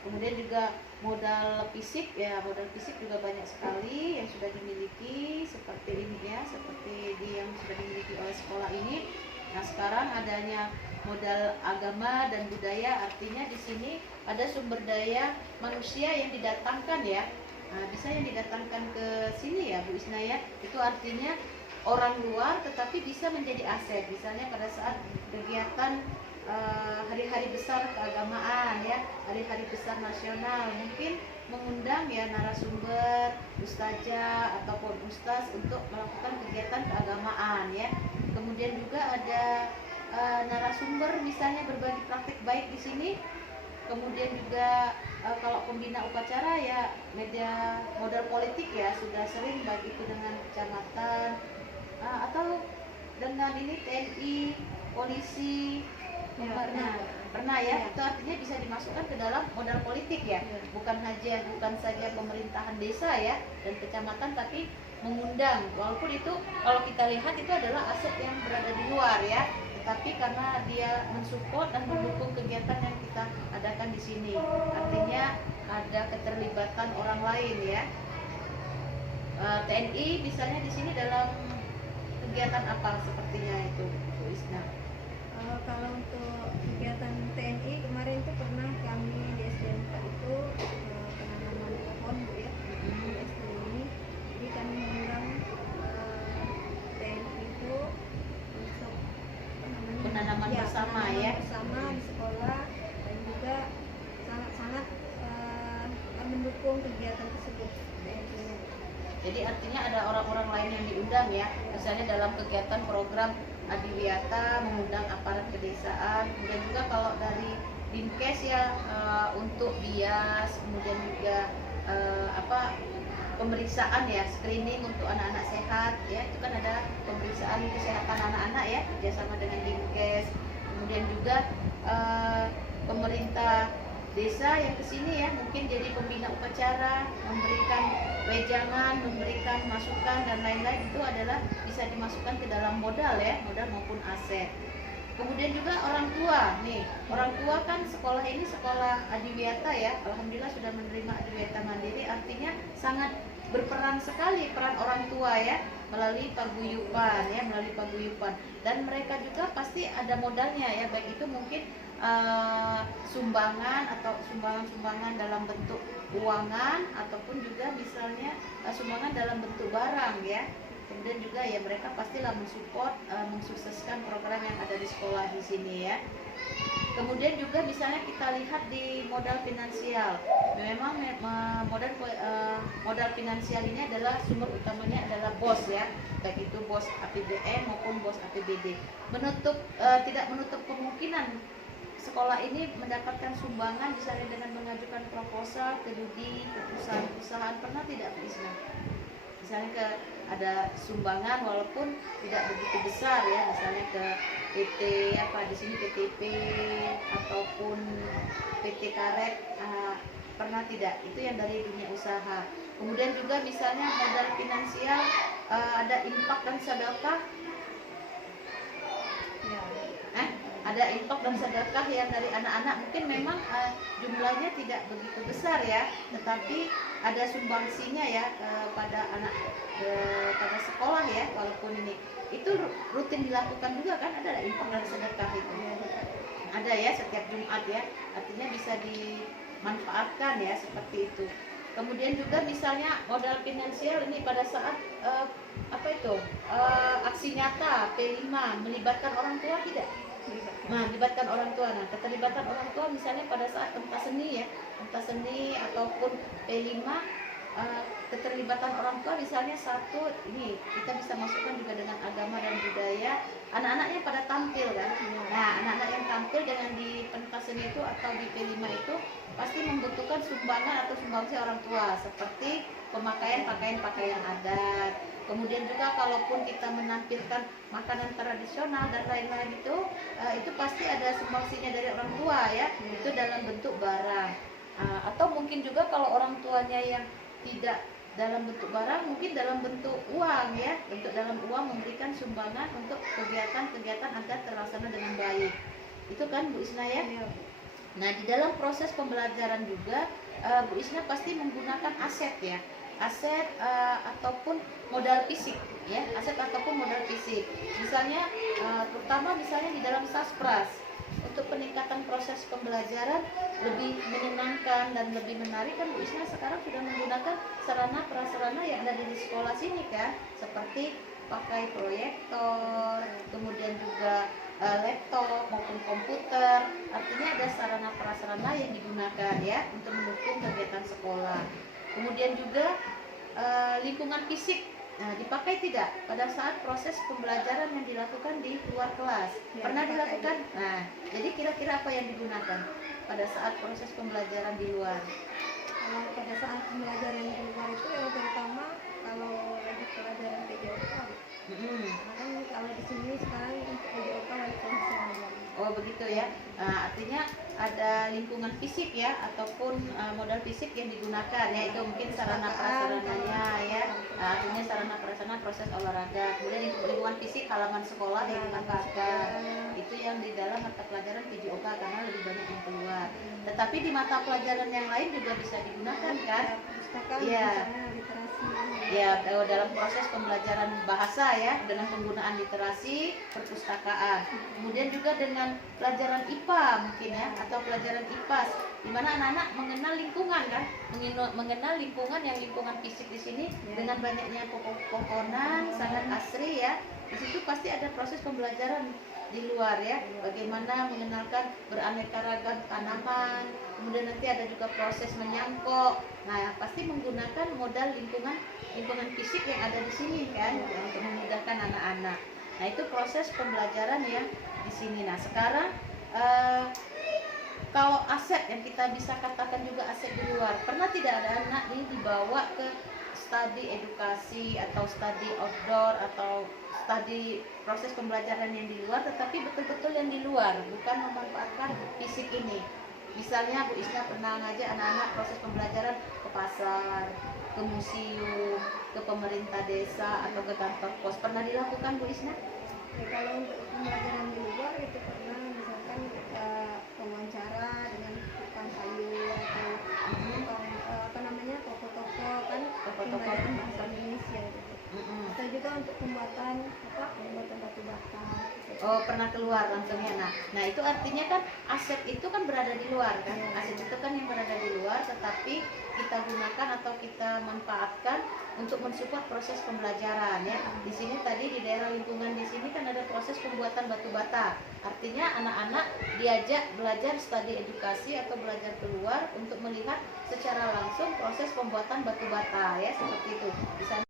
Kemudian juga modal fisik ya, modal fisik juga banyak sekali yang sudah dimiliki seperti ini ya, seperti yang sudah dimiliki oleh sekolah ini. Nah, sekarang adanya modal agama dan budaya, artinya di sini ada sumber daya manusia yang didatangkan ya. Nah, bisa yang didatangkan ke sini ya Bu Isna ya. Itu artinya orang luar tetapi bisa menjadi aset. Misalnya pada saat kegiatan hari-hari besar keagamaan ya, hari-hari besar nasional, mungkin mengundang ya narasumber, ustazah ataupun ustaz untuk melakukan kegiatan keagamaan ya. Kemudian juga ada narasumber misalnya berbagi praktik baik di sini. Kemudian juga kalau pembina upacara ya media modal politik ya, sudah sering baik itu dengan kecamatan atau dengan ini TNI, polisi. Nah, pernah ya, itu artinya bisa dimasukkan ke dalam modal politik ya, bukan saja pemerintahan desa ya dan kecamatan, tapi mengundang. Walaupun itu kalau kita lihat itu adalah aset yang berada di luar ya, tetapi karena dia mensupport dan mendukung kegiatan yang kita adakan di sini, artinya ada keterlibatan orang lain ya. TNI misalnya di sini dalam kegiatan apa sepertinya itu Bu Isna? Kalau untuk kegiatan TNI kemarin itu pernah kami di SDNK itu penanaman pohon Bu ya, di SD ini. Jadi kami mengundang TNI itu untuk penanaman bersama ya, bersama di sekolah, dan juga sangat-sangat mendukung kegiatan tersebut. Jadi artinya ada orang-orang lain yang diundang ya, misalnya dalam kegiatan program Adiwiyata mengundang aparat pedesaan, kemudian juga kalau dari Dinkes ya untuk bias, kemudian juga pemeriksaan ya, screening untuk anak-anak sehat ya, itu kan ada pemeriksaan kesehatan anak-anak ya kerjasama dengan Dinkes. Kemudian juga pemerintah desa yang kesini ya, mungkin jadi pembina upacara, memberikan wejangan, memberikan masukan dan lain-lain, itu adalah bisa dimasukkan ke dalam modal ya, modal maupun aset. Kemudian juga orang tua nih, orang tua kan sekolah ini sekolah Adiwiyata ya, alhamdulillah sudah menerima Adiwiyata Mandiri, artinya sangat berperan sekali peran orang tua ya, melalui paguyuban ya, melalui paguyuban, dan mereka juga pasti ada modalnya ya, baik itu mungkin sumbangan atau sumbangan dalam bentuk uangan, ataupun juga misalnya sumbangan dalam bentuk barang ya. Kemudian juga ya mereka pastilah mensupport, mensukseskan program yang ada di sekolah di sini ya. Kemudian juga misalnya kita lihat di modal finansial, memang modal finansial ini adalah sumber utamanya adalah BOS ya, baik itu BOS APBN maupun BOS APBD. Tidak menutup kemungkinan sekolah ini mendapatkan sumbangan misalnya dengan mengajukan proposal ke DUDI, ke perusahaan-perusahaan, pernah tidak Bu Isna? Misalnya ada sumbangan walaupun tidak begitu besar ya, misalnya ke PT apa di sini PTP ataupun PT Karet, pernah tidak? Itu yang dari dunia usaha. Kemudian juga misalnya modal finansial, ada infak dan sedekah. Ya. Ada infak dan sedekah yang dari anak-anak, mungkin memang jumlahnya tidak begitu besar ya, tetapi ada sumbangsinya ya pada anak pada sekolah ya, walaupun ini itu rutin dilakukan juga kan, ada infak dan sedekah itu ada ya setiap Jumat ya, artinya bisa dimanfaatkan ya seperti itu. Kemudian juga misalnya modal finansial ini pada saat aksi nyata P5 melibatkan orang tua tidak? Nah, melibatkan orang tua. Nah, keterlibatan orang tua misalnya pada saat pentas seni ya, pentas seni ataupun P5, keterlibatan orang tua misalnya satu, ini kita bisa masukkan juga dengan agama dan budaya, anak-anaknya pada tampil kan. Nah, anak-anak yang tampil dengan di pentas seni itu atau di P5 itu pasti membutuhkan sumbangan atau sumbangsi orang tua seperti pemakaian pakaian adat. Kemudian juga kalaupun kita menampilkan makanan tradisional dan lain-lain itu pasti ada sumbangsinya dari orang tua ya, itu dalam bentuk barang. Atau mungkin juga kalau orang tuanya yang tidak dalam bentuk barang, mungkin dalam bentuk uang ya, bentuk dalam uang memberikan sumbangan untuk kegiatan-kegiatan agar terlaksana dengan baik. Itu kan Bu Isna ya. Nah, di dalam proses pembelajaran juga Bu Isna pasti menggunakan aset ya, aset ataupun modal fisik ya, aset ataupun modal fisik. Misalnya terutama misalnya di dalam Saspras, untuk peningkatan proses pembelajaran lebih menyenangkan dan lebih menarik kan Bu Isna sekarang sudah menggunakan sarana prasarana yang ada di sekolah sini kan, seperti pakai proyektor, kemudian juga laptop maupun komputer. Artinya ada sarana prasarana yang digunakan ya untuk mendukung kegiatan sekolah. Kemudian juga lingkungan fisik dipakai tidak pada saat proses pembelajaran yang dilakukan di luar kelas? Ya, pernah dilakukan? Nah, jadi kira-kira apa yang digunakan pada saat proses pembelajaran di luar? Kalau pada saat pembelajaran di luar itu yang terutama kalau lagi pelajaran PJOK. Karena kan kalau di sini sekarang untuk PJOK wali kelas. Oh begitu ya. Artinya ada lingkungan fisik ya ataupun modal fisik yang digunakan ya, itu mungkin sarana prasarananya ya. Artinya sarana prasarana proses olahraga. Kemudian lingkungan fisik halaman sekolah yang dimanfaatkan. Itu yang di dalam mata pelajaran PJOK karena lebih banyak yang keluar. Tetapi di mata pelajaran yang lain juga bisa digunakan kan? Iya. Ya, dalam proses pembelajaran bahasa ya, dengan penggunaan literasi perpustakaan. Kemudian juga dengan pelajaran IPA mungkin ya, atau pelajaran IPAS, di mana anak-anak mengenal lingkungan kan, mengenal lingkungan yang lingkungan fisik di sini dengan banyaknya pokok-pokonan sangat asri ya. Di situ pasti ada proses pembelajaran di luar ya, bagaimana mengenalkan beraneka ragam tanaman, kemudian nanti ada juga proses menyangkok. Nah, pasti menggunakan modal lingkungan fisik yang ada di sini kan, untuk memudahkan anak-anak. Nah, itu proses pembelajaran yang di sini. Nah, sekarang kalau aset yang kita bisa katakan juga aset di luar, pernah tidak ada anak ini dibawa ke studi edukasi atau studi outdoor atau studi proses pembelajaran yang di luar, tetapi betul-betul yang di luar, bukan memanfaatkan fisik ini. Misalnya Bu Isna pernah ngajak anak-anak proses pembelajaran ke pasar, ke museum, ke pemerintah desa atau ke kantor pos. Pernah dilakukan Bu Isna? Ya, kalau untuk pembelajaran di luar itu pernah, misalkan kita wawancara dengan tukang sayur atau toko-toko kan, pembelajaran bahasa Indonesia gitu. Atau juga untuk pembuatan batu bata. Oh, pernah keluar langsung ya. Nah itu artinya kan aset itu kan berada di luar kan. Aset itu kan yang berada di luar, tetapi kita gunakan atau kita manfaatkan untuk mensupport proses pembelajaran ya. Di sini tadi di daerah lingkungan di sini kan ada proses pembuatan batu bata. Artinya anak-anak diajak belajar studi edukasi atau belajar keluar untuk melihat secara langsung proses pembuatan batu bata ya, seperti itu. Di sana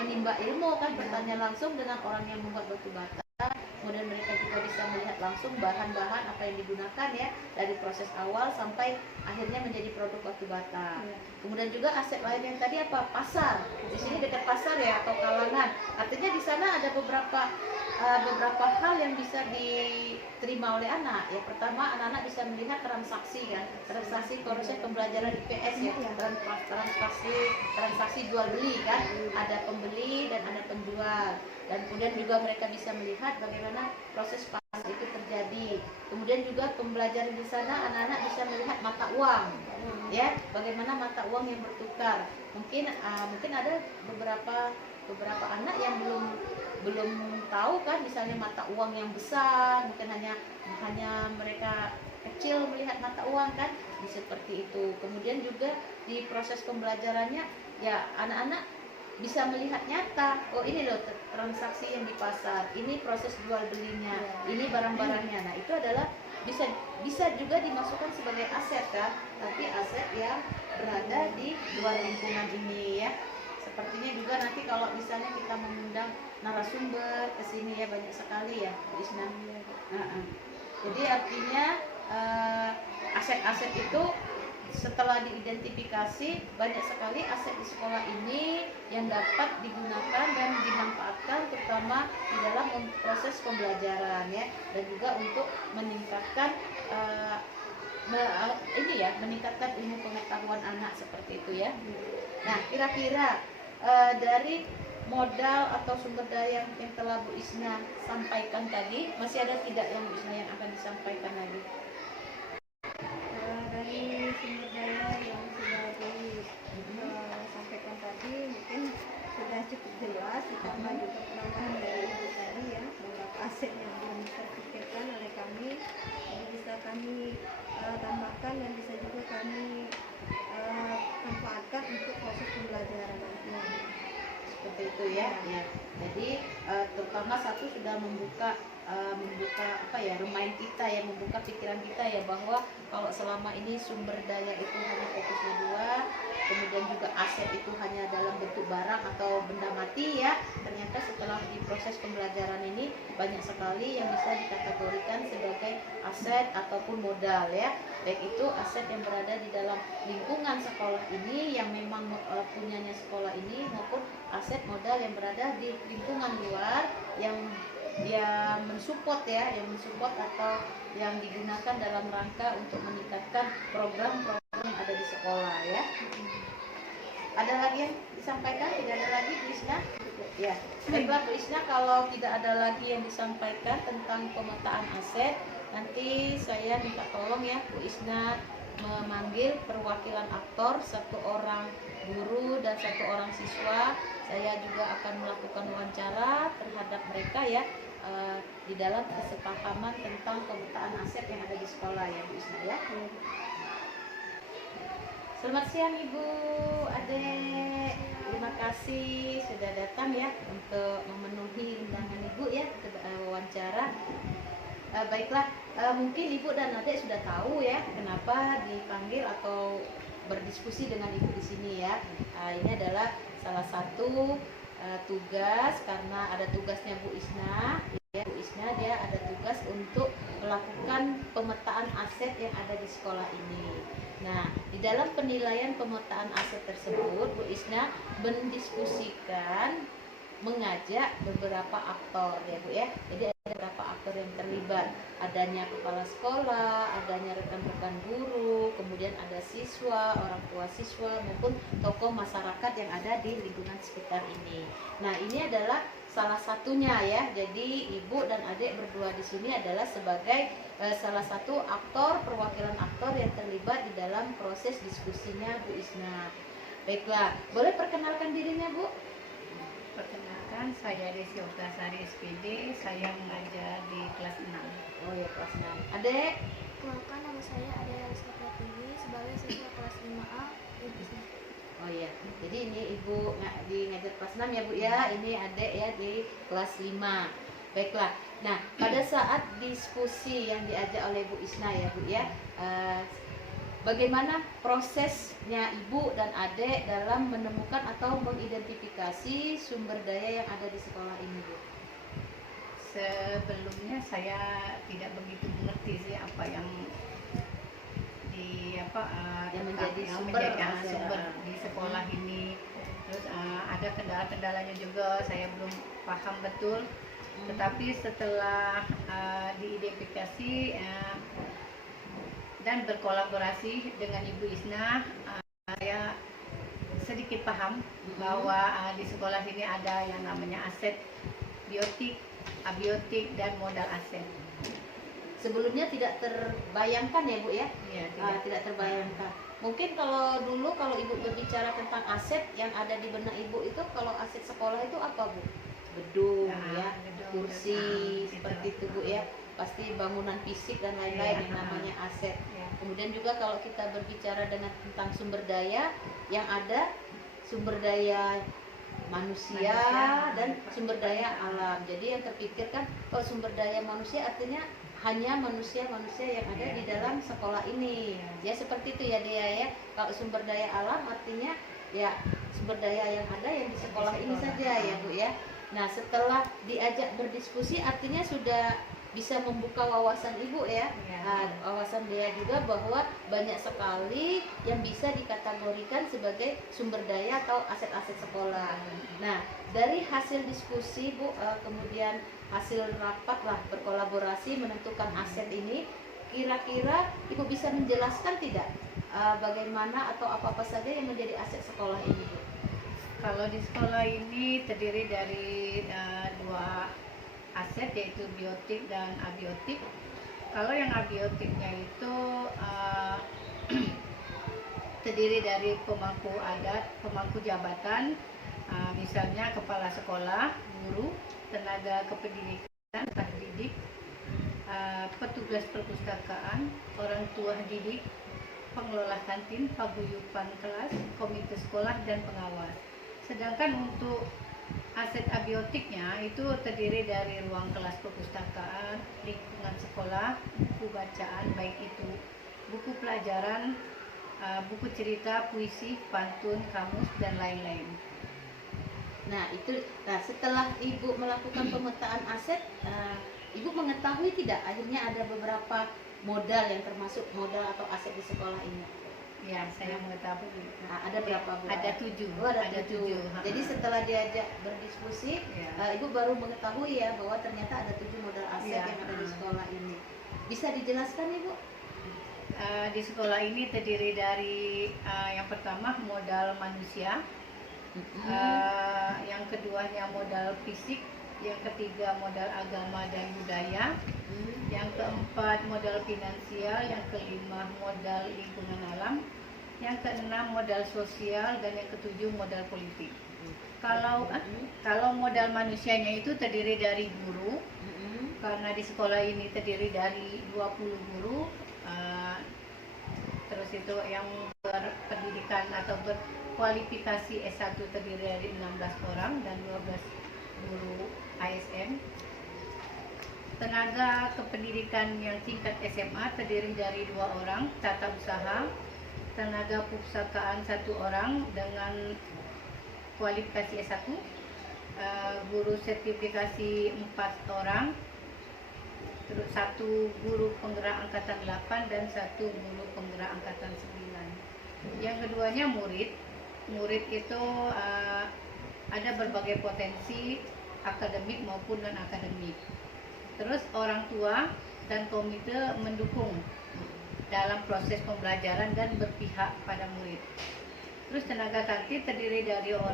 menimba ilmu kan, bertanya langsung dengan orang yang membuat batu bata, kemudian mereka juga bisa melihat langsung bahan-bahan apa yang digunakan ya, dari proses awal sampai akhirnya menjadi produk batu bata. Kemudian juga aset lain yang tadi apa? Pasar. Di sini dekat pasar ya, atau kalangan. Artinya di sana ada beberapa hal yang bisa diterima oleh anak. Ya, pertama, anak-anak bisa melihat transaksi kan, transaksi proses pembelajaran IPS ya, transaksi jual beli kan, ada pembeli dan ada penjual. Dan kemudian juga mereka bisa melihat bagaimana proses pasar itu terjadi. Kemudian juga pembelajaran di sana anak-anak bisa melihat mata uang, ya, bagaimana mata uang yang bertukar. Mungkin ada beberapa anak yang belum tahu kan, misalnya mata uang yang besar, mungkin hanya mereka kecil melihat mata uang kan, seperti itu. Kemudian juga di proses pembelajarannya ya, anak-anak bisa melihat nyata, oh ini loh transaksi yang di pasar, ini proses jual belinya, ini barang-barangnya. Nah, itu adalah bisa juga dimasukkan sebagai aset kan, tapi aset yang berada di luar lingkungan ini ya. Sepertinya juga nanti kalau misalnya kita mengundang narasumber ke sini ya, banyak sekali ya Bu Isna. Jadi artinya aset-aset itu setelah diidentifikasi, banyak sekali aset di sekolah ini yang dapat digunakan dan dimanfaatkan terutama di dalam proses pembelajaran ya, dan juga untuk meningkatkan meningkatkan ilmu pengetahuan anak seperti itu ya. Nah, kira-kira dari modal atau sumber daya yang telah Bu Isna sampaikan tadi, masih ada tidak yang Bu Isna yang akan disampaikan lagi? Dari sumber daya yang sudah disampaikan tadi mungkin sudah cukup jelas, ditambah juga penambahan dari ibu tadi ya, beberapa aset yang belum terpikirkan oleh kami, jadi bisa kami tambahkan dan bisa juga kami manfaatkan untuk proses pembelajaran nantinya. Seperti itu ya. Ya. Jadi terutama satu sudah membuka remind kita ya, membuka pikiran kita ya, bahwa kalau selama ini sumber daya itu hanya fokusnya dua, kemudian juga aset itu hanya dalam bentuk barang atau benda mati ya, ternyata setelah di proses pembelajaran ini banyak sekali yang bisa dikategorikan sebagai aset ataupun modal ya, baik itu aset yang berada di dalam lingkungan sekolah ini yang memang punyanya sekolah ini, maupun aset modal yang berada di lingkungan luar yang mensupport atau yang digunakan dalam rangka untuk meningkatkan program-program yang ada di sekolah ya. Ada lagi yang disampaikan? Tidak ada lagi Bu Isna? Ya, baiklah Bu Isna, kalau tidak ada lagi yang disampaikan tentang pemetaan aset, nanti saya minta tolong ya Bu Isna memanggil perwakilan aktor, satu orang guru dan satu orang siswa. Saya juga akan melakukan wawancara terhadap mereka ya, di dalam kesepahaman tentang pemetaan aset yang ada di sekolah ya Bu Isna ya. Selamat siang Ibu, Adek. Terima kasih sudah datang ya untuk memenuhi undangan Ibu ya ke wawancara. Baiklah, mungkin Ibu dan Adek sudah tahu ya kenapa dipanggil atau berdiskusi dengan Ibu di sini ya. Ini adalah salah satu tugas, karena ada tugasnya Bu Isna. Ya, Bu Isna dia ada tugas untuk melakukan pemetaan aset yang ada di sekolah ini. Nah, di dalam penilaian pemetaan aset tersebut, Bu Isna mendiskusikan, mengajak beberapa aktor ya Bu ya. Jadi ada beberapa aktor yang terlibat, adanya kepala sekolah, adanya rekan-rekan guru, kemudian ada siswa, orang tua siswa, maupun tokoh masyarakat yang ada di lingkungan sekitar ini. Nah, ini adalah salah satunya ya. Jadi Ibu dan Adik berdua di sini adalah sebagai salah satu aktor, perwakilan aktor yang terlibat di dalam proses diskusinya Bu Isna. Baiklah, boleh perkenalkan dirinya Bu? Perkenalkan, saya Desi Oktasari SPD, saya mengajar di kelas 6. Oh ya, kelas 6. Adek? Kenalkan, nama saya Ade Rizka Pratiwi sebagai siswa kelas 5A UISNA. Oh iya, jadi ini Ibu di ngajar kelas 6 ya Bu ya, ini Adek ya di kelas 5. Baiklah, nah pada saat diskusi yang diajak oleh Bu Isna ya Bu ya, bagaimana prosesnya Ibu dan Adek dalam menemukan atau mengidentifikasi sumber daya yang ada di sekolah ini Bu? Sebelumnya saya tidak begitu mengerti sih apa yang Yang menjadi yang sumber menjadi ASEP. sumber di sekolah ini. Terus ada kendala-kendalanya juga saya belum paham betul. Tetapi setelah diidentifikasi dan berkolaborasi dengan Ibu Isna, saya sedikit paham bahwa di sekolah ini ada yang namanya aset biotik, abiotik, dan modal aset. Sebelumnya tidak terbayangkan ya Bu ya? Ya, Tidak terbayangkan. Mungkin kalau dulu kalau Ibu berbicara tentang aset yang ada di benak Ibu itu, kalau aset sekolah itu apa Bu? Gedung ya, gedung, kursi, gitu. seperti itu Bu ya. Pasti bangunan fisik dan lain-lain yang namanya aset. Ya. Kemudian juga kalau kita berbicara tentang sumber daya, yang ada sumber daya manusia dan sumber daya alam. Jadi yang terpikirkan kalau sumber daya manusia artinya hanya manusia-manusia yang ada di dalam sekolah ini. Ya seperti itu ya Dea ya. Kalau sumber daya alam artinya ya sumber daya yang ada yang di sekolah ini saja ya Bu ya. Nah setelah diajak berdiskusi artinya sudah bisa membuka wawasan Ibu ya. Nah, wawasan Dea juga bahwa banyak sekali yang bisa dikategorikan sebagai sumber daya atau aset-aset sekolah. Nah dari hasil diskusi Bu, kemudian hasil rapat lah berkolaborasi menentukan aset ini, kira-kira Ibu bisa menjelaskan tidak bagaimana atau apa-apa saja yang menjadi aset sekolah ini Bu? Kalau di sekolah ini terdiri dari dua aset, yaitu biotik dan abiotik. Kalau yang abiotiknya itu terdiri dari pemangku adat, pemangku jabatan, misalnya kepala sekolah, guru, tenaga kependidikan, entah didik, petugas perpustakaan, orang tua didik, pengelola kantin, paguyuban kelas, komite sekolah, dan pengawas. Sedangkan untuk aset abiotiknya itu terdiri dari ruang kelas perpustakaan, lingkungan sekolah, buku bacaan, baik itu buku pelajaran, buku cerita, puisi, pantun, kamus, dan lain-lain. Nah setelah Ibu melakukan pemetaan aset, Ibu mengetahui tidak akhirnya ada beberapa modal yang termasuk modal atau aset di sekolah ini? Ya, saya mengetahui. Nah, ada berapa Bu? Ada 7. Oh, ada 7. Jadi setelah diajak berdiskusi, Ibu baru mengetahui ya bahwa ternyata ada 7 modal aset yang ada di sekolah ini. Bisa dijelaskan Ibu? Di sekolah ini terdiri dari yang pertama modal manusia, yang keduanya modal fisik, yang ketiga modal agama dan budaya, yang keempat modal finansial, yang kelima modal lingkungan alam, yang keenam modal sosial, dan yang ketujuh modal politik. Kalau modal manusianya itu terdiri dari guru, karena di sekolah ini terdiri dari 20 guru, terus itu yang berpendidikan atau berkualifikasi S1 terdiri dari 16 orang dan 12 guru ASN. Tenaga kependidikan yang tingkat SMA terdiri dari 2 orang, tata usaha. Tenaga perpustakaan 1 orang dengan kualifikasi S1. Guru sertifikasi 4 orang. Terus 1 guru penggerak angkatan 8 dan 1 guru penggerak angkatan 9. Yang keduanya murid. Murid itu ada berbagai potensi akademik maupun non akademik. Terus orang tua dan komite mendukung dalam proses pembelajaran dan berpihak pada murid. Terus tenaga kantin terdiri dari 2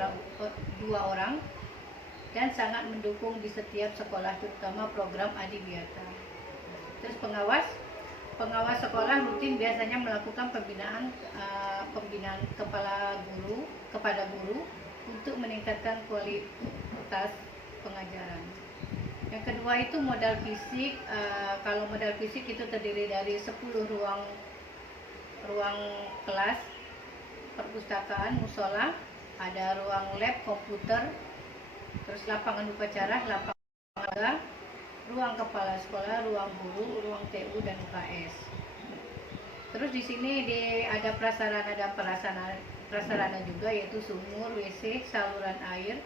orang dan sangat mendukung di setiap sekolah, terutama program Adiwiyata. Terus pengawas sekolah rutin biasanya melakukan pembinaan kepada guru untuk meningkatkan kualitas pengajaran. Yang kedua itu modal fisik. Kalau modal fisik itu terdiri dari 10 ruang kelas perpustakaan, musola, ada ruang lab komputer, terus lapangan upacara, lapangan olahraga, ruang kepala sekolah, ruang guru, ruang TU, dan UKS. Terus di sini ada prasarana dan prasarana juga, yaitu sumur, WC, saluran air,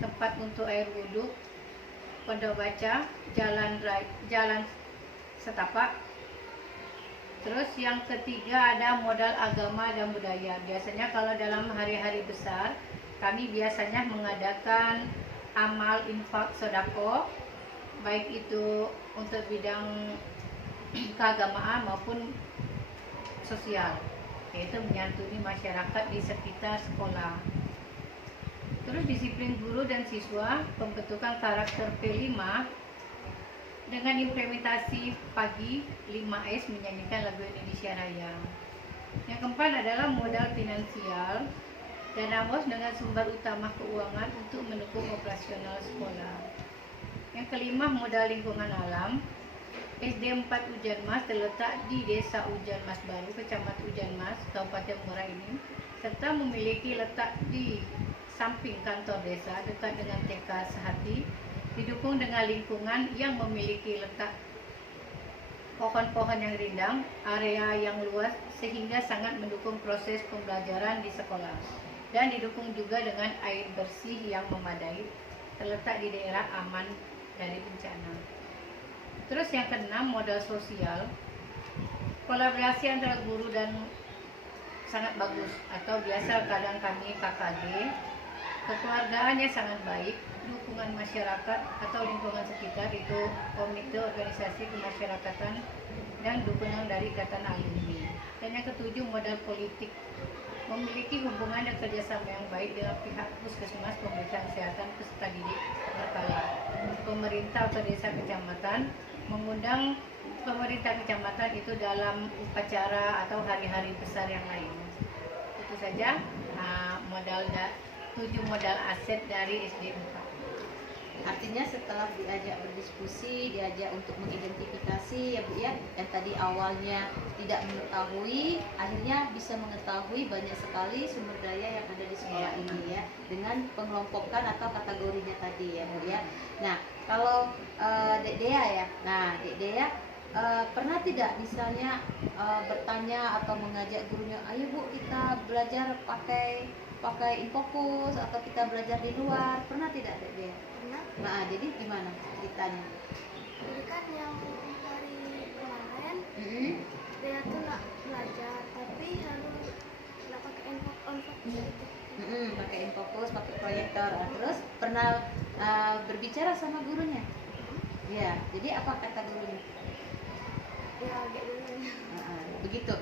tempat untuk air wudhu, pondok baca, jalan setapak. Terus yang ketiga ada modal agama dan budaya. Biasanya kalau dalam hari-hari besar, kami biasanya mengadakan amal infak sodako, baik itu untuk bidang keagamaan maupun sosial, yaitu menyantuni masyarakat di sekitar sekolah. Terus disiplin guru dan siswa, pembentukan karakter P5 dengan implementasi pagi 5S menyanyikan lagu Indonesia Raya. Yang keempat adalah modal finansial, dana BOS dengan sumber utama keuangan untuk mendukung operasional sekolah. Yang kelima modal lingkungan alam. SD 4 Ujan Mas terletak di Desa Ujan Mas Baru, Kecamatan Ujan Mas, Kabupaten Muara Enim, serta memiliki letak di samping kantor desa dekat dengan TK Sehati, didukung dengan lingkungan yang memiliki letak pohon-pohon yang rindang, area yang luas sehingga sangat mendukung proses pembelajaran di sekolah, dan didukung juga dengan air bersih yang memadai, terletak di daerah aman dari bencana. Terus yang keenam modal sosial, kolaborasi antara guru dan sangat bagus, atau biasa kadang kami KKG. Kekeluargaannya sangat baik, dukungan masyarakat atau lingkungan sekitar, itu komite organisasi kemasyarakatan dan dukungan dari ikatan alumni. Dan yang ketujuh modal politik, memiliki hubungan dan kerjasama yang baik dengan pihak puskesmas, pemeriksaan kesehatan, peserta didik berkala. Pemerintah atau desa kecamatan mengundang pemerintah kecamatan itu dalam upacara atau hari-hari besar yang lain. Itu saja modal 7 modal aset dari SD 4. Artinya setelah diajak berdiskusi, diajak untuk mengidentifikasi ya Bu ya, yang tadi awalnya tidak mengetahui, akhirnya bisa mengetahui banyak sekali sumber daya yang ada di sekolah ini ya, dengan pengelompokan atau kategorinya tadi ya Bu ya. Nah, kalau Dek Dea ya, nah Dek Dea pernah tidak misalnya bertanya atau mengajak gurunya, ayo Bu kita belajar pakai Infokus atau kita belajar di luar, pernah tidak Dek Dea? Pernah. Nah, jadi gimana ceritanya? Jadi kan yang hari kemarin dia tuh nggak belajar, tapi harus nggak pakai info gitu. Pakai Infokus, pakai proyektor. Nah, terus pernah berbicara sama gurunya? Ya, jadi apa kata gurunya? Ya kayak dulu. Begitu,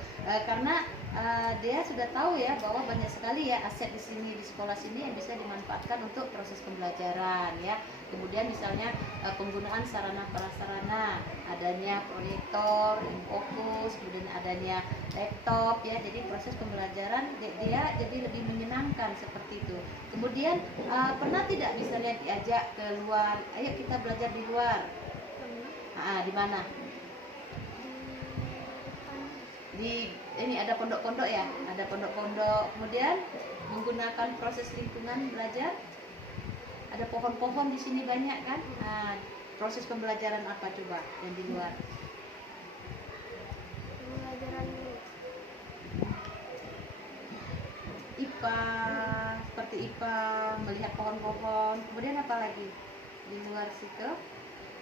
karena dia sudah tahu ya bahwa banyak sekali ya aset di sini, di sekolah sini yang bisa dimanfaatkan untuk proses pembelajaran ya. Kemudian misalnya penggunaan sarana prasarana, adanya proyektor, Infokus, kemudian adanya laptop ya. Jadi proses pembelajaran dia jadi lebih menyenangkan seperti itu. Kemudian pernah tidak misalnya diajak ke luar, ayo kita belajar di luar? Pernah. Di mana? Di ini ada pondok-pondok ya, ada pondok-pondok, kemudian menggunakan proses lingkungan belajar, ada pohon-pohon di sini banyak kan. Proses pembelajaran apa coba yang di luar? Pembelajaran IPA, seperti IPA, melihat pohon-pohon, kemudian apa lagi di luar situ?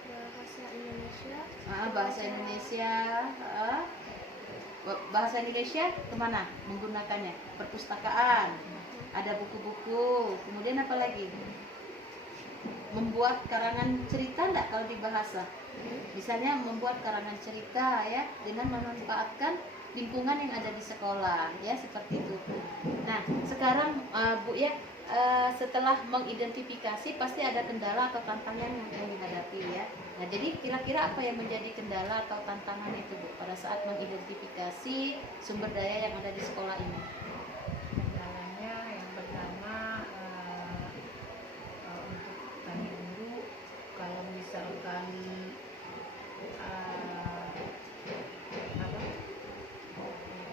bahasa Indonesia. Bahasa Indonesia. Bahasa Indonesia kemana menggunakannya? Perpustakaan, ada buku-buku, kemudian apa lagi? Membuat karangan cerita enggak kalau di bahasa? Misalnya membuat karangan cerita ya, dengan memanfaatkan lingkungan yang ada di sekolah ya, seperti itu. Nah, sekarang Bu ya, setelah mengidentifikasi pasti ada kendala atau tantangan yang dihadapi ya. Nah, jadi kira-kira apa yang menjadi kendala atau tantangan itu Bu pada saat mengidentifikasi sumber daya yang ada di sekolah ini? Kendalanya yang pertama untuk kami guru, kalau misalkan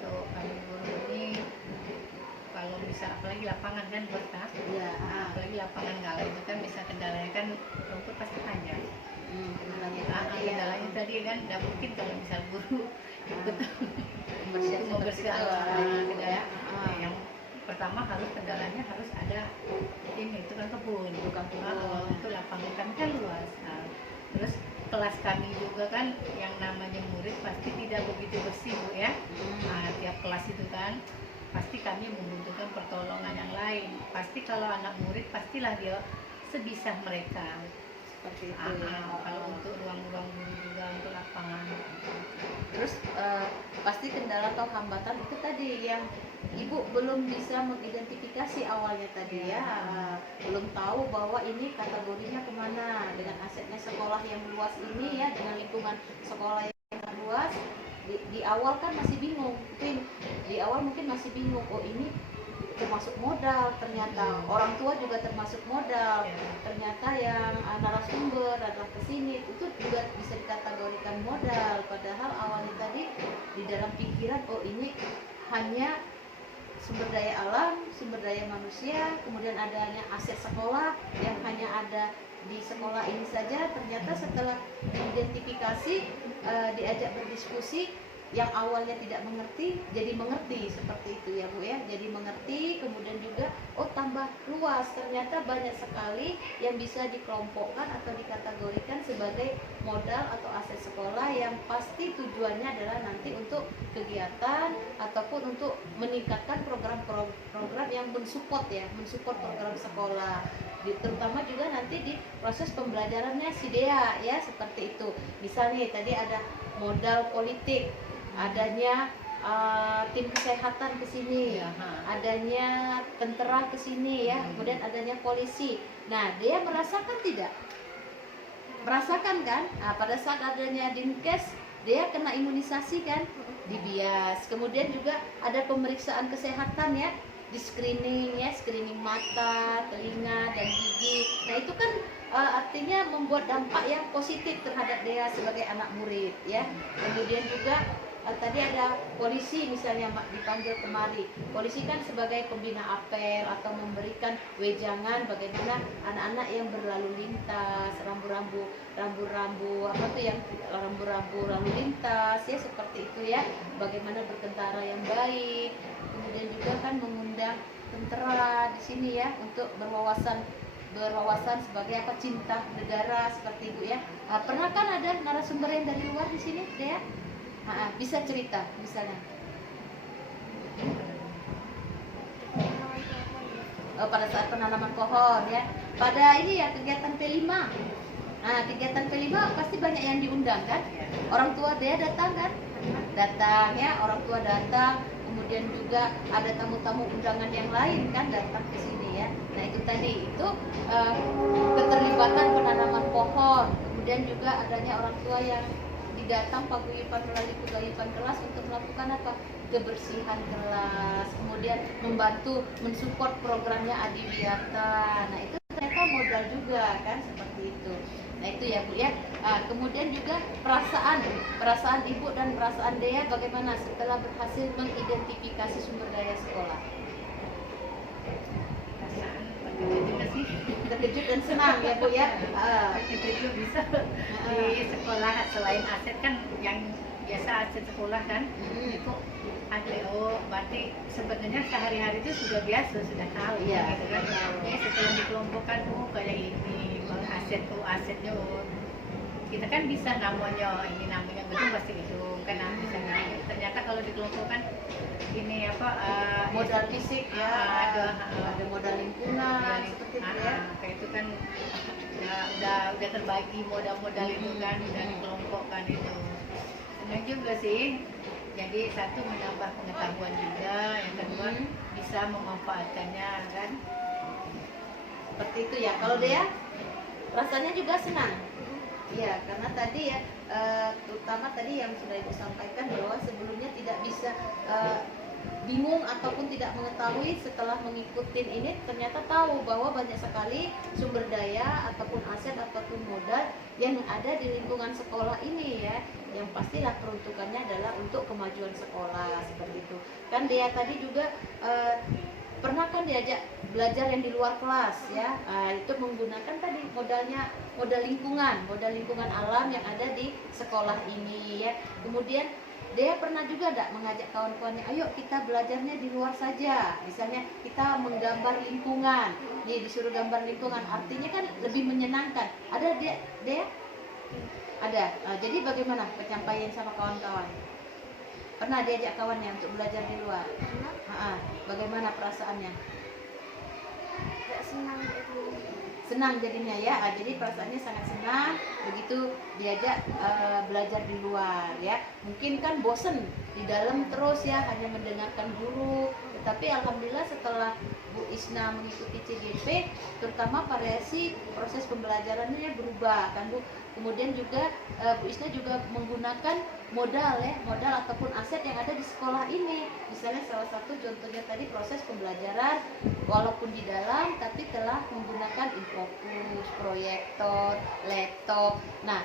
untuk kami guru ini, kalau bisa apalagi lapangan kan buat Ya, apalagi lapangan galau itu kan bisa kendalanya kan rumput pasti panjang. Kendalanya tadi kan tidak mungkin kalau misal guru ikut membersihkan membersihkan seperti itu. kendala yang pertama harus kendalanya harus ada ini itu kan kebun, Bukan kebun. untuk lapangan kami kan luas. Nah, terus kelas kami juga kan yang namanya murid pasti tidak begitu bersih Bu ya. Nah, tiap kelas itu kan pasti kami membutuhkan pertolongan yang lain. Pasti kalau anak murid pastilah dia sebisa mereka. Seperti itu ya. Kalau untuk ruang-ruang guru juga untuk lapangan. Terus pasti kendala atau hambatan itu tadi yang Ibu belum bisa mengidentifikasi awalnya tadi ya, belum tahu bahwa ini kategorinya kemana dengan asetnya sekolah yang luas ini ya, dengan lingkungan sekolah yang luas. Di awal kan masih bingung, mungkin di awal mungkin masih bingung, oh ini termasuk modal, ternyata orang tua juga termasuk modal, ternyata yang narasumber adalah kesini itu juga bisa dikategorikan modal, padahal awalnya tadi di dalam pikiran oh ini hanya sumber daya alam, sumber daya manusia, kemudian adanya aset sekolah yang hanya ada di sekolah ini saja. Ternyata setelah diidentifikasi, diajak berdiskusi, yang awalnya tidak mengerti jadi mengerti, seperti itu ya Bu ya. Jadi mengerti, kemudian juga oh tambah luas, ternyata banyak sekali yang bisa dikelompokkan atau dikategorikan sebagai modal atau aset sekolah yang pasti tujuannya adalah nanti untuk kegiatan ataupun untuk meningkatkan program-program yang mensupport ya, mensupport program sekolah. Terutama juga nanti di proses pembelajarannya si Dea ya, seperti itu. Misalnya tadi ada modal politik, adanya tim kesehatan ke sini, adanya tentara ke sini ya, kemudian adanya polisi. Nah, dia merasakan tidak? Merasakan kan? Nah, pada saat adanya Dinkes, dia kena imunisasi kan? Di bias. Kemudian juga ada pemeriksaan kesehatan ya, di screening ya, screening mata, telinga dan gigi. Nah, itu kan artinya membuat dampak yang positif terhadap dia sebagai anak murid ya. Kemudian juga tadi ada polisi misalnya dipanggil kemari. Polisi kan sebagai pembina apel atau memberikan wejangan bagaimana anak-anak yang berlalu lintas, rambu-rambu apa tuh yang rambu-rambu lalu lintas ya, seperti itu ya. Bagaimana berkendara yang baik. Kemudian juga kan mengundang tentara di sini ya untuk berwawasan sebagai apa, cinta negara, seperti itu ya. Pernah kan ada narasumber yang dari luar di sini, Dea? Bisa cerita misalnya. Pada saat penanaman pohon ya. Pada ini ya kegiatan P5. Nah, kegiatan P5 pasti banyak yang diundang kan? Orang tua Dea datang kan? Datang ya, orang tua datang. Kemudian juga ada tamu-tamu undangan yang lain kan datang ke sini ya. Nah, itu tadi itu keterlibatan penanaman pohon. Kemudian juga adanya orang tua yang datang paguyuban melalui paguyuban kelas untuk melakukan apa? Kebersihan kelas, kemudian membantu mensupport programnya Adiwiyata. Nah, itu ternyata modal juga kan, seperti itu. Nah, itu ya Bu ya. Kemudian juga perasaan Ibu dan perasaan Dea bagaimana setelah berhasil mengidentifikasi sumber daya sekolah? Terkejut dan senang ya Bu ya. Terkejut bisa di sekolah selain aset kan yang biasa aset sekolah kan itu ada, oh berarti sebenarnya sehari-hari itu sudah biasa, sudah tahu ya, gitu kan. Setelah dikelompokkan oh kayak ini aset tuh asetnya, oh kita kan bisa namanya ini namanya gedung pasti gedung kan, bisa ternyata kalau dikelompokkan ini apa modal fisik ya, ada modal lingkungan seperti itu ya. Kayak itu kan udah terbagi modal-modal itu kan, udah dikelompokkan itu. Senang juga sih. Jadi satu menambah pengetahuan juga, yang kedua bisa memanfaatkannya kan. Seperti itu ya. Kalau Dea rasanya juga senang. Iya, karena tadi ya terutama tadi yang sudah Ibu sampaikan bahwa sebelumnya tidak bisa bingung ataupun tidak mengetahui, setelah mengikuti ini ternyata tahu bahwa banyak sekali sumber daya ataupun aset ataupun modal yang ada di lingkungan sekolah ini ya, yang pastilah peruntukannya adalah untuk kemajuan sekolah, seperti itu kan. Dia tadi juga pernah kan diajak belajar yang di luar kelas ya, itu menggunakan tadi modal lingkungan alam yang ada di sekolah ini ya. Kemudian Dea pernah juga enggak mengajak kawan-kawannya, ayo kita belajarnya di luar saja. Misalnya kita menggambar lingkungan, nih disuruh gambar lingkungan, artinya kan lebih menyenangkan. Ada Dea? Ada. Jadi bagaimana penyampaian sama kawan-kawan? Pernah diajak kawannya untuk belajar di luar? Bagaimana perasaannya? Gak senang itu. Senang jadinya ya. Jadi perasaannya sangat senang begitu diajak belajar di luar ya. Mungkin kan bosen di dalam terus ya, hanya mendengarkan guru. Tetapi alhamdulillah setelah Bu Isna mengikuti CGP, terutama variasi proses pembelajarannya berubah kan Bu. Kemudian juga Bu Isna juga menggunakan modal ataupun aset yang ada di sekolah ini. Misalnya salah satu contohnya tadi proses pembelajaran walaupun di dalam tapi telah menggunakan infocus, proyektor, laptop. Nah,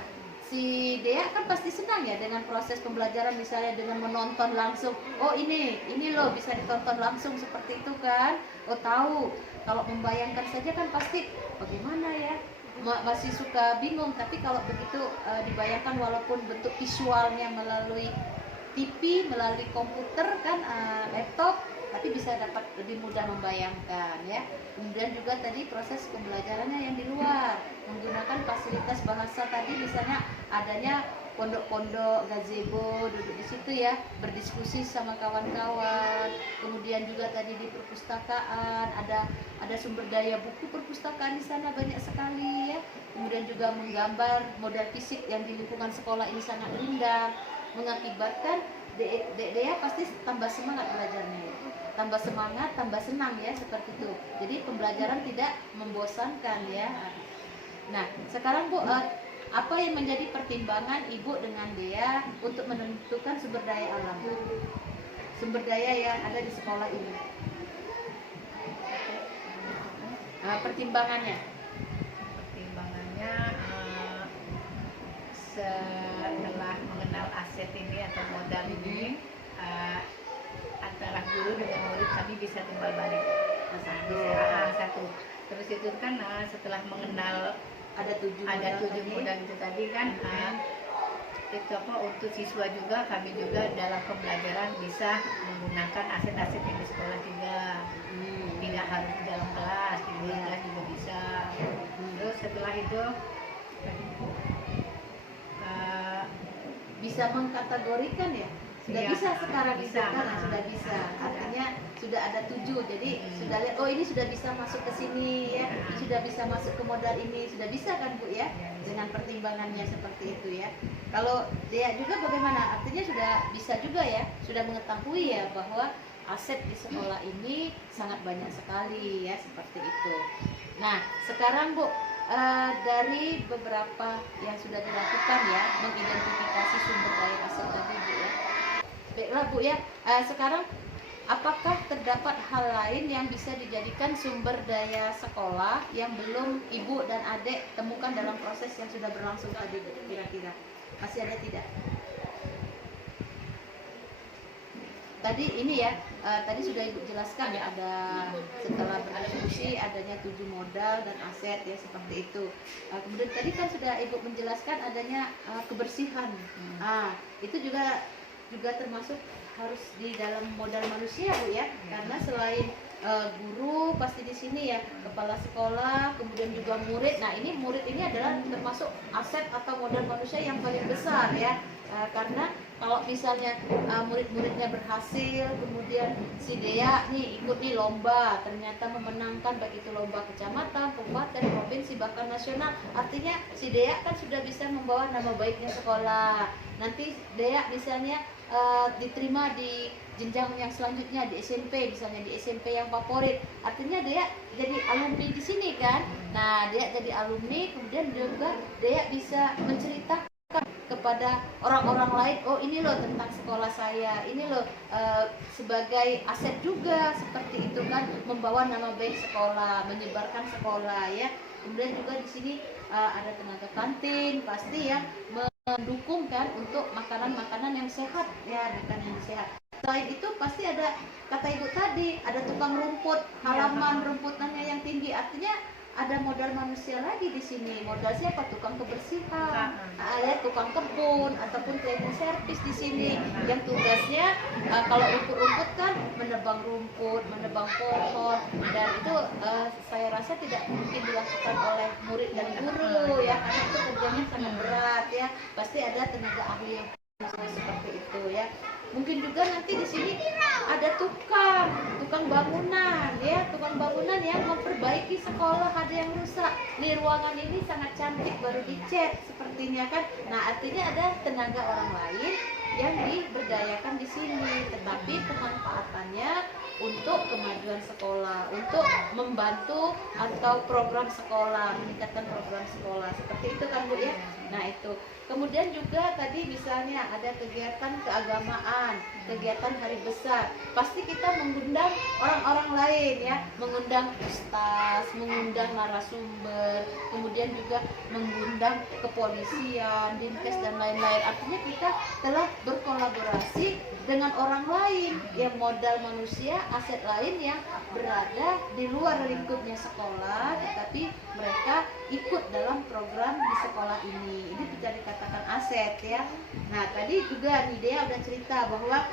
si Dea kan pasti senang ya dengan proses pembelajaran, misalnya dengan menonton langsung. Oh ini loh bisa ditonton langsung seperti itu kan. Oh tahu, kalau membayangkan saja kan pasti bagaimana ya, masih suka bingung. Tapi kalau begitu dibayangkan walaupun bentuk visualnya melalui TV, melalui komputer kan, laptop, tapi bisa dapat lebih mudah membayangkan ya. Kemudian juga tadi proses pembelajarannya yang di luar menggunakan fasilitas bahasa tadi, misalnya adanya pondok-pondok gazebo, duduk di situ ya, berdiskusi sama kawan-kawan. Kemudian juga tadi di perpustakaan ada sumber daya buku perpustakaan di sana banyak sekali ya. Kemudian juga menggambar model fisik yang di lingkungan sekolah ini sangat indah, mengakibatkan Dea pasti tambah semangat belajarnya ya. Tambah semangat, tambah senang ya, seperti itu. Jadi pembelajaran tidak membosankan ya. Nah, sekarang Bu, apa yang menjadi pertimbangan Ibu dengan Dea untuk menentukan sumber daya alam? Sumber daya yang ada di sekolah ini. Pertimbangannya? Pertimbangannya setelah mengenal aset ini atau modal ini, antara guru dengan murid kami bisa timbal balik. Satu. Terus itu kan setelah mengenal Ada tujuh modal itu tadi kan, itu apa, untuk siswa juga kami juga dalam pembelajaran bisa menggunakan aset-aset yang di sekolah juga. Tidak harus di dalam kelas, di luar kelas juga bisa. Terus setelah itu bisa mengkategorikan ya, sudah Iya, bisa sekarang bisa. itu kan, sudah bisa, artinya sudah ada 7, jadi sudah lihat, oh ini sudah bisa masuk ke sini ya, ini sudah bisa masuk ke modal ini, sudah bisa kan Bu ya, dengan pertimbangannya seperti itu ya. Kalau Dea juga bagaimana, artinya sudah bisa juga ya, sudah mengetahui ya bahwa aset di sekolah ini sangat banyak sekali ya, seperti itu. Nah sekarang Bu, dari beberapa yang sudah dilakukan ya, mengidentifikasi sumber daya aset tadi Bu ya. Baiklah Bu ya, sekarang apakah terdapat hal lain yang bisa dijadikan sumber daya sekolah yang belum Ibu dan Adik temukan dalam proses yang sudah berlangsung tadi Bu, kira-kira? Masih ada tidak? Tadi ini ya, tadi sudah Ibu jelaskan ya, ada setelah berdiskusi adanya 7 modal dan aset ya, seperti itu. Kemudian tadi kan sudah Ibu menjelaskan adanya kebersihan. Itu juga termasuk harus di dalam modal manusia Bu ya, karena selain guru pasti di sini ya, kepala sekolah, kemudian juga murid. Nah ini murid ini adalah termasuk aset atau modal manusia yang paling besar ya. Karena kalau misalnya murid-muridnya berhasil, kemudian si Dea nih ikut nih lomba, ternyata memenangkan baik itu lomba kecamatan, kabupaten, provinsi, bahkan nasional, artinya si Dea kan sudah bisa membawa nama baiknya sekolah. Nanti Dea misalnya diterima di jenjang yang selanjutnya di SMP, misalnya di SMP yang favorit, artinya Dea jadi alumni di sini kan. Nah Dea jadi alumni, kemudian juga Dea bisa menceritakan kepada orang-orang lain, oh ini loh tentang sekolah saya, ini loh sebagai aset juga, seperti itu kan, membawa nama baik sekolah, menyebarkan sekolah ya. Kemudian juga di sini ada tenaga kantin pasti ya, mendukung kan untuk makanan-makanan yang sehat ya, makanan yang sehat. Selain itu pasti ada, kata Ibu tadi, ada tukang rumput, halaman rumputannya yang tinggi, artinya ada modal manusia lagi di sini. Modal siapa? Tukang kebersihan, Ah, ada tukang kebun ataupun cleaning service di sini yang tugasnya kalau rumput-rumput kan menebang rumput, menebang pohon, dan itu saya rasa tidak mungkin dilakukan oleh murid dan guru ya, karena itu kerjanya sangat berat ya. Pasti ada tenaga ahli yang seperti itu ya. Mungkin juga nanti di sini ada tukang bangunan ya, tukang bangunan yang memperbaiki sekolah ada yang rusak. Nih ruangan ini sangat cantik baru dicat sepertinya kan. Nah, artinya ada tenaga orang lain yang diberdayakan di sini, tetapi pemanfaatannya untuk kemajuan sekolah, untuk membantu atau program sekolah, meningkatkan program sekolah. Seperti itu kan Bu ya. Nah, itu. Kemudian juga tadi misalnya ada kegiatan keagamaan, kegiatan hari besar. Pasti kita mengundang orang-orang lain ya, mengundang ustaz, mengundang narasumber, kemudian juga mengundang kepolisian, Dinkes dan lain-lain. Artinya kita telah berkolaborasi dengan orang lain yang modal manusia, aset lain yang berada di luar lingkupnya sekolah, tetapi mereka ikut dalam program di sekolah ini. Ini bisa dikatakan aset ya. Nah, tadi juga nih Dea udah cerita bahwa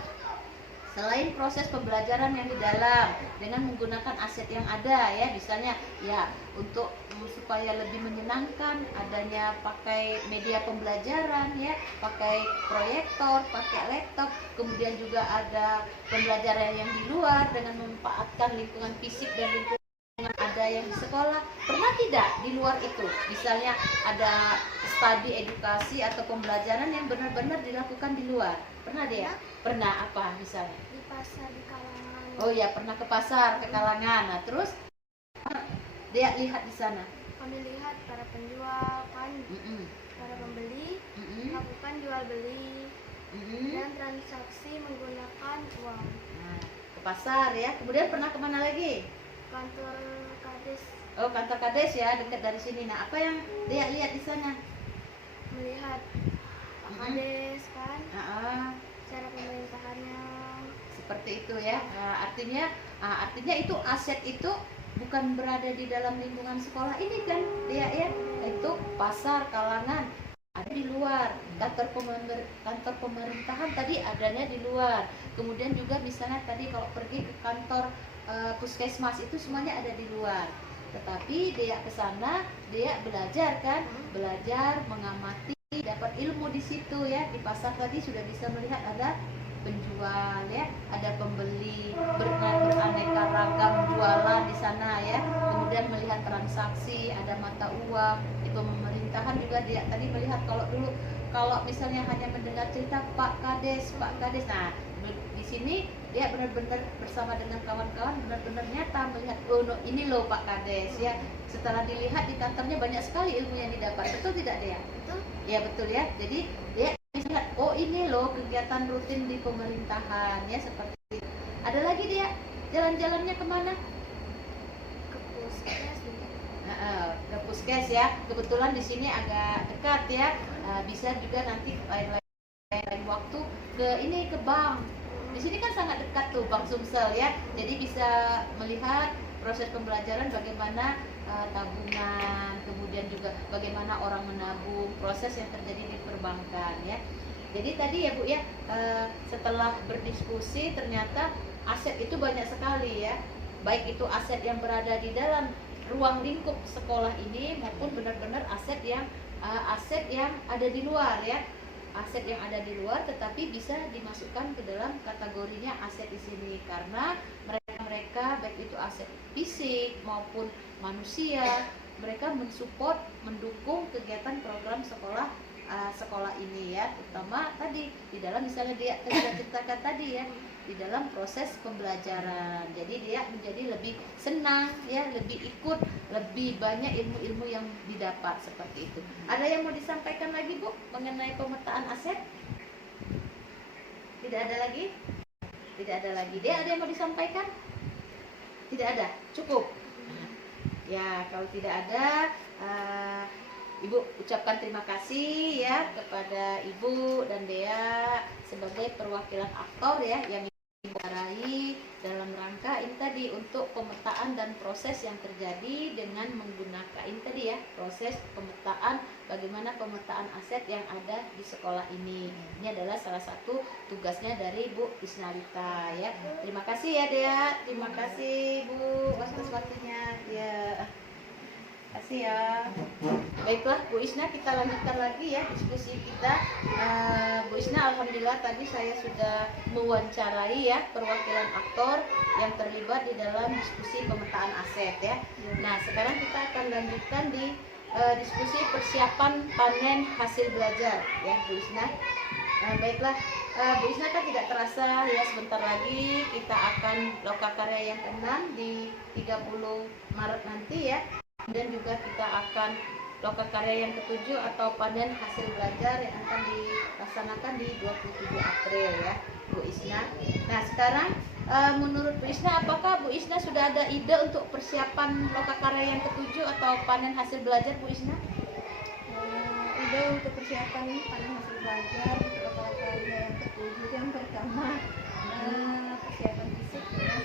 selain proses pembelajaran yang di dalam dengan menggunakan aset yang ada ya, misalnya ya untuk supaya lebih menyenangkan adanya pakai media pembelajaran ya, pakai proyektor, pakai laptop, kemudian juga ada pembelajaran yang di luar dengan memanfaatkan lingkungan fisik dan lingkungan ada yang di sekolah. Pernah tidak di luar itu misalnya ada studi edukasi atau pembelajaran yang benar-benar dilakukan di luar? Pernah deh ya? Pernah apa misalnya? Di pasar di Kalangan. Oh ya, pernah ke pasar, ke Kalangan. Nah, terus dia lihat di sana. Kami lihat para penjual kan, para pembeli melakukan jual beli dan transaksi menggunakan uang. Nah, ke pasar ya. Kemudian pernah kemana lagi? Kantor Kades Oh, kantor Kades ya, dekat dari sini. Nah, apa yang dia lihat di sana? melihat Pak Kades kan, Ah, cara pemerintahannya. seperti itu ya. Artinya itu aset itu bukan berada di dalam lingkungan sekolah ini kan, dia ya. Itu pasar Kalangan ada di luar, kantor pemerintahan tadi adanya di luar. Kemudian juga misalnya tadi kalau pergi ke kantor puskesmas itu semuanya ada di luar. Tetapi dia ke sana, dia belajar kan, belajar mengamati, dapat ilmu di situ ya. Di pasar tadi sudah bisa melihat ada penjual ya, ada pembeli, beraneka ragam jualan di sana ya. Kemudian melihat transaksi, ada mata uang, di pemerintahan juga dia tadi melihat. Kalau misalnya hanya mendengar cerita Pak Kades, nah di sini dia benar-benar bersama dengan kawan-kawan benar-benar nyata melihat, oh no, ini loh Pak Kades ya. Setelah dilihat di kantornya banyak sekali ilmu yang didapat, betul tidak Dea? Betul. Ya betul ya. Jadi dia lihat, oh ini loh kegiatan rutin di pemerintahan ya, seperti itu. Ada lagi dia jalan-jalannya kemana? Ke puskes juga. Ke puskes ya. Kebetulan di sini agak dekat ya. Bisa juga nanti lain waktu ke bank. Di sini kan sangat dekat tuh Bank Sumsel ya. Jadi bisa melihat proses pembelajaran bagaimana tabungan, kemudian juga bagaimana orang menabung, proses yang terjadi di perbankan ya. Jadi tadi ya Bu ya, setelah berdiskusi ternyata aset itu banyak sekali ya. Baik itu aset yang berada di dalam ruang lingkup sekolah ini maupun benar-benar aset yang ada di luar ya. Aset yang ada di luar tetapi bisa dimasukkan ke dalam kategorinya aset di sini karena mereka baik itu aset fisik maupun manusia, mereka mensupport, mendukung kegiatan program sekolah ini ya, terutama tadi di dalam misalnya dia ceritakan tadi ya, di dalam proses pembelajaran. Jadi dia menjadi lebih senang ya, lebih ikut, lebih banyak ilmu-ilmu yang didapat seperti itu. Ada yang mau disampaikan lagi Bu mengenai pemetaan aset? Tidak ada lagi? Tidak ada lagi. Dia ada yang mau disampaikan? Tidak ada? Cukup? Ya, kalau tidak ada, Ibu ucapkan terima kasih ya kepada Ibu dan Dea sebagai perwakilan aktor ya yang diwarai dalam rangka ini tadi untuk pemetaan dan proses yang terjadi dengan menggunakan ini tadi ya, proses pemetaan, bagaimana pemetaan aset yang ada di sekolah ini. Ini adalah salah satu tugasnya dari Bu Isnalita ya. Terima kasih ya Dea, terima kasih Bu atas waktunya ya. Kasih ya. Baiklah Bu Isna, kita lanjutkan lagi ya diskusi kita. Bu Isna, alhamdulillah tadi saya sudah mewawancarai ya perwakilan aktor yang terlibat di dalam diskusi pemetaan aset ya. Nah sekarang kita akan lanjutkan di diskusi persiapan panen hasil belajar ya Bu Isna. Baiklah Bu Isna, kan tidak terasa ya, sebentar lagi kita akan lokakarya yang ke-6 di 30 Maret nanti ya. Dan juga kita akan lokakarya yang ke-7 atau panen hasil belajar yang akan dilaksanakan di 27 April ya Bu Isna. Nah sekarang menurut Bu Isna, apakah Bu Isna sudah ada ide untuk persiapan lokakarya yang ke-7 atau panen hasil belajar Bu Isna? Ide untuk persiapan panen hasil belajar untuk lokakarya yang ke-7, yang pertama persiapan fisik ya.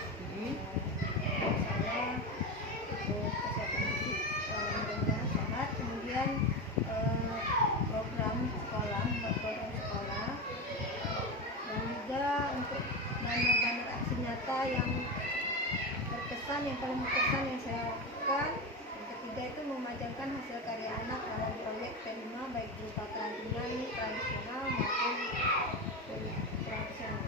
Saya untuk persiapan fisik mudah-mudahan sehat, kemudian program sekolah, membuat program sekolah, dan juga untuk banner-banner aksi nyata yang berkesan, yang paling berkesan yang saya lakukan. Yang ketiga itu memajangkan hasil karya anak dalam proyek P5 baik berupa kerajinan tradisional maupun tradisional.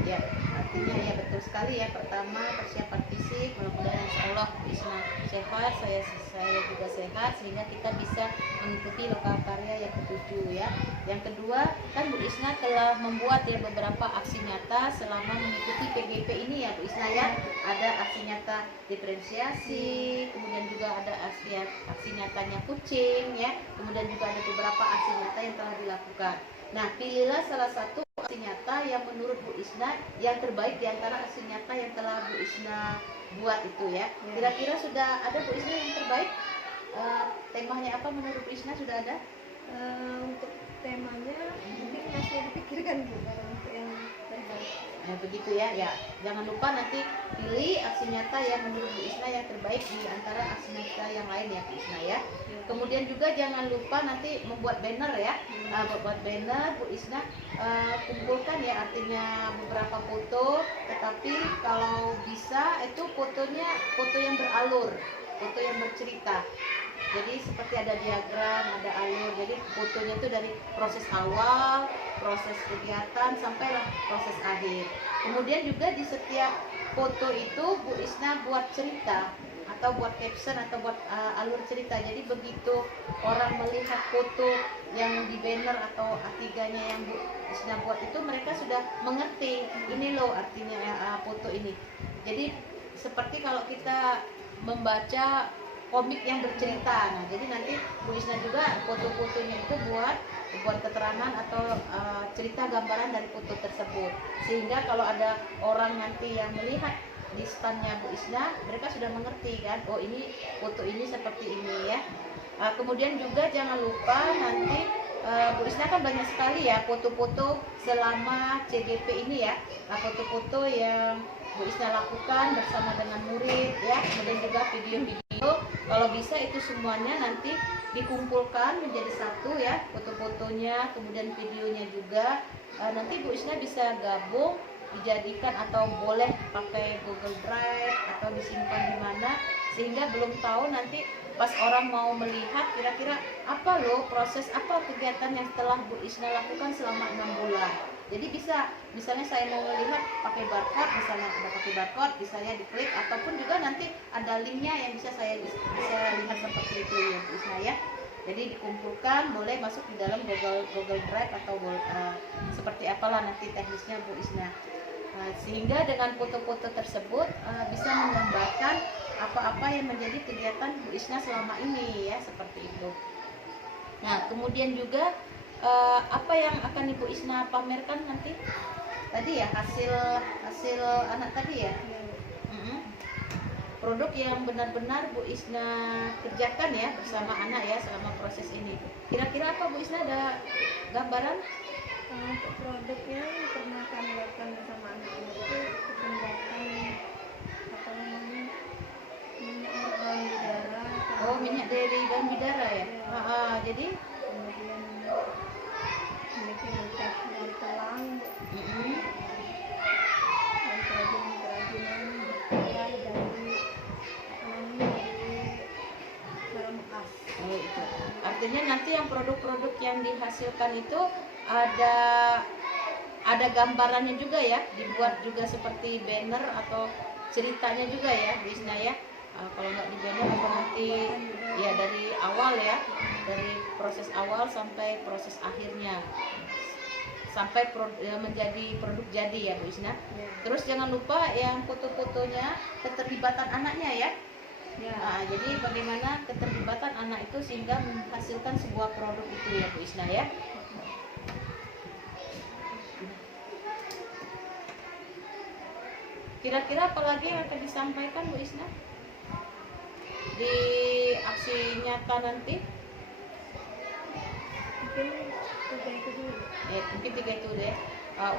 Ya, artinya ya betul sekali ya. Pertama persiapan fisik, mudah-mudahan insya Allah Bu Isna sehat, saya juga sehat sehingga kita bisa mengikuti lokakarya yang ke-7 ya. Yang kedua, kan Bu Isna telah membuat ya beberapa aksi nyata selama mengikuti PGP ini ya Bu Isna ya. Ada aksi nyata diferensiasi, kemudian juga ada aksi nyatanya kucing ya. Kemudian juga ada beberapa aksi nyata yang telah dilakukan. Nah, pilihlah salah satu aksi nyata yang menurut Bu Isna yang terbaik di antara aksi nyata yang telah Bu Isna buat itu ya. Kira-kira sudah ada Bu Isna yang terbaik? Temanya apa menurut Bu Isna, sudah ada? Untuk temanya mungkin masih dipikirkan Bu kalau untuk yang terbaik. Begitu ya. Ya, jangan lupa nanti pilih aksi nyata yang menurut Bu Isna yang terbaik di antara aksi nyata yang lain ya Bu Isna ya. Kemudian juga jangan lupa nanti membuat banner ya. Buat banner Bu Isna kumpulkan ya, artinya beberapa foto, tetapi kalau bisa itu fotonya foto yang beralur, foto yang bercerita. Jadi seperti ada diagram, ada alur. Jadi fotonya itu dari proses awal, proses kegiatan sampailah proses akhir. Kemudian juga di setiap foto itu Bu Isna buat cerita atau buat caption atau buat alur cerita. Jadi begitu orang melihat foto yang di banner atau A3-nya yang Bu Isna buat itu, mereka sudah mengerti ini loh artinya foto ini. Jadi seperti kalau kita membaca komik yang bercerita. Nah, jadi nanti Bu Isna juga foto-fotonya itu buat keterangan atau cerita gambaran dari foto tersebut. Sehingga kalau ada orang nanti yang melihat di standnya Bu Isna, mereka sudah mengerti kan, oh ini foto ini seperti ini ya. Kemudian juga jangan lupa nanti Bu Isna kan banyak sekali ya foto-foto selama CGP ini ya. Foto-foto yang Bu Isna lakukan bersama dengan murid ya, kemudian juga video-video. Kalau bisa itu semuanya nanti dikumpulkan menjadi satu ya, foto-fotonya, kemudian videonya juga. Nanti Bu Isna bisa gabung, dijadikan atau boleh pakai Google Drive atau disimpan di mana, sehingga belum tahu nanti pas orang mau melihat kira-kira apa loh proses apa kegiatan yang telah Bu Isna lakukan selama 6 bulan. Jadi bisa, misalnya saya mau melihat pakai barcode, misalnya ada pakai barcode, bisa saya diklik, ataupun juga nanti ada linknya yang bisa saya lihat seperti itu ya Bu Isna ya. Jadi dikumpulkan, boleh masuk di dalam Google Drive atau seperti apalah nanti teknisnya Bu Isna. Sehingga dengan foto-foto tersebut bisa menggambarkan apa-apa yang menjadi kegiatan Bu Isna selama ini ya, seperti itu. Nah, kemudian juga apa yang akan Ibu Isna pamerkan nanti? Tadi ya hasil anak tadi ya. Produk yang benar-benar Bu Isna kerjakan ya bersama anak ya selama proses ini. Kira-kira apa Bu Isna, ada gambaran? Untuk produknya yang pernah kami lakukan bersama anak itu pembuatan apa namanya minyak murni udara. Oh, minyak daun bidara ya. Jadi kemudian bikinan teh dari telang, mm-mm. dan kerajinan ya dari barang bekas. Oh, itu. Artinya nanti yang produk-produk yang dihasilkan itu ada gambarannya juga ya, dibuat juga seperti banner atau ceritanya juga ya, Bu Isna ya. Kalau nggak di banner apa nanti ya dari awal ya, dari proses awal sampai proses akhirnya, sampai menjadi produk jadi ya Bu Isna. Ya. Terus jangan lupa yang foto-fotonya keterlibatan anaknya ya. Ya. Jadi bagaimana keterlibatan anak itu sehingga menghasilkan sebuah produk itu ya Bu Isna ya. Kira-kira apa lagi yang akan disampaikan Bu Isna di aksi nyata nanti? Mungkin tiga itu dulu. Mungkin 3 itu deh.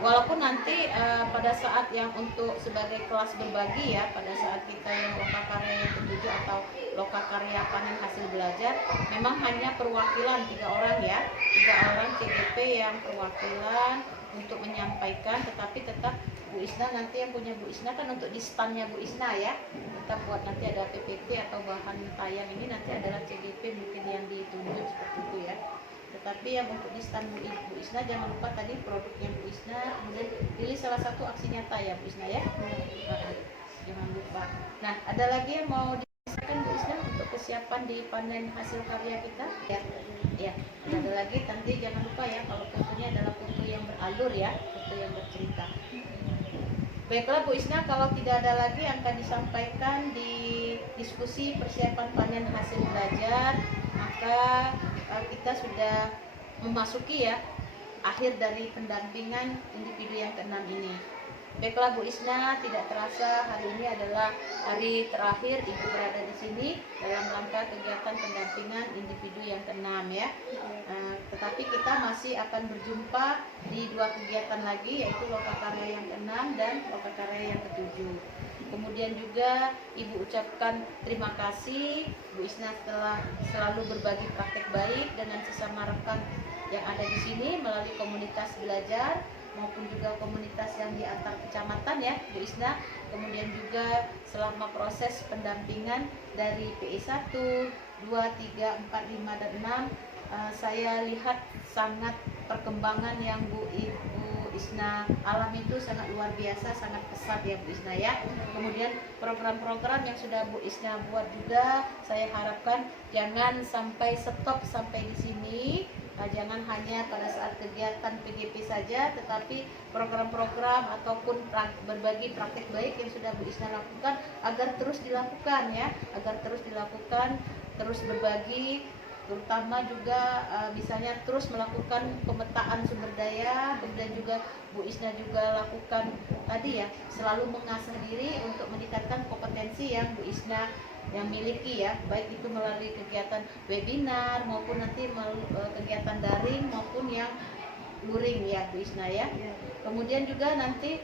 Walaupun nanti pada saat yang untuk sebagai kelas berbagi ya, pada saat kita yang lokakarya yang ke-7 atau lokakarya panen hasil belajar, memang hanya perwakilan 3 orang ya, 3 orang CGP yang perwakilan untuk menyampaikan, tetapi tetap Bu Isna nanti yang punya Bu Isna kan untuk di standnya Bu Isna ya, kita buat nanti ada PPT atau bahan tayang ini nanti adalah CGP mungkin yang ditunjuk seperti itu ya. Tetapi yang untuk di stand Bu Isna jangan lupa tadi produknya Bu Isna, kemudian pilih salah satu aksi nyata ya Bu Isna ya. Jangan lupa. Nah, ada lagi yang mau disampaikan Bu Isna untuk kesiapan di panen hasil karya kita? Ya. Ada lagi nanti jangan lupa ya kalau fotonya adalah foto yang beralur ya, foto yang bercerita. Baiklah Bu Isna, kalau tidak ada lagi yang akan disampaikan di diskusi persiapan panen hasil belajar, maka kita sudah memasuki ya akhir dari pendampingan individu yang ke-6 ini. Baiklah Bu Isna, tidak terasa hari ini adalah hari terakhir Ibu berada di sini dalam rangka kegiatan pendampingan individu yang ke-6 ya. Tetapi kita masih akan berjumpa di 2 kegiatan lagi, yaitu lokakarya yang ke-6 dan lokakarya yang ke-7. Kemudian juga Ibu ucapkan terima kasih Bu Isna telah selalu berbagi praktek baik dengan sesama rekan yang ada di sini melalui komunitas belajar maupun juga komunitas yang di antar kecamatan ya Bu Isna. Kemudian juga selama proses pendampingan dari PI 1, 2, 3, 4, 5, dan 6, saya lihat sangat perkembangan yang Bu Isna alami itu sangat luar biasa, sangat pesat ya Bu Isna ya. Kemudian program-program yang sudah Bu Isna buat juga saya harapkan jangan sampai stop sampai di sini. Jangan hanya pada saat kegiatan PGP saja, tetapi program-program ataupun berbagi praktek baik yang sudah Bu Isna lakukan agar terus dilakukan ya, agar terus dilakukan, terus berbagi, terutama juga misalnya terus melakukan pemetaan sumber daya. Kemudian juga Bu Isna juga lakukan tadi ya, selalu mengasah diri untuk meningkatkan kompetensi yang Bu Isna yang miliki ya, baik itu melalui kegiatan webinar maupun nanti kegiatan daring maupun yang luring ya Bu Isna ya. Kemudian juga nanti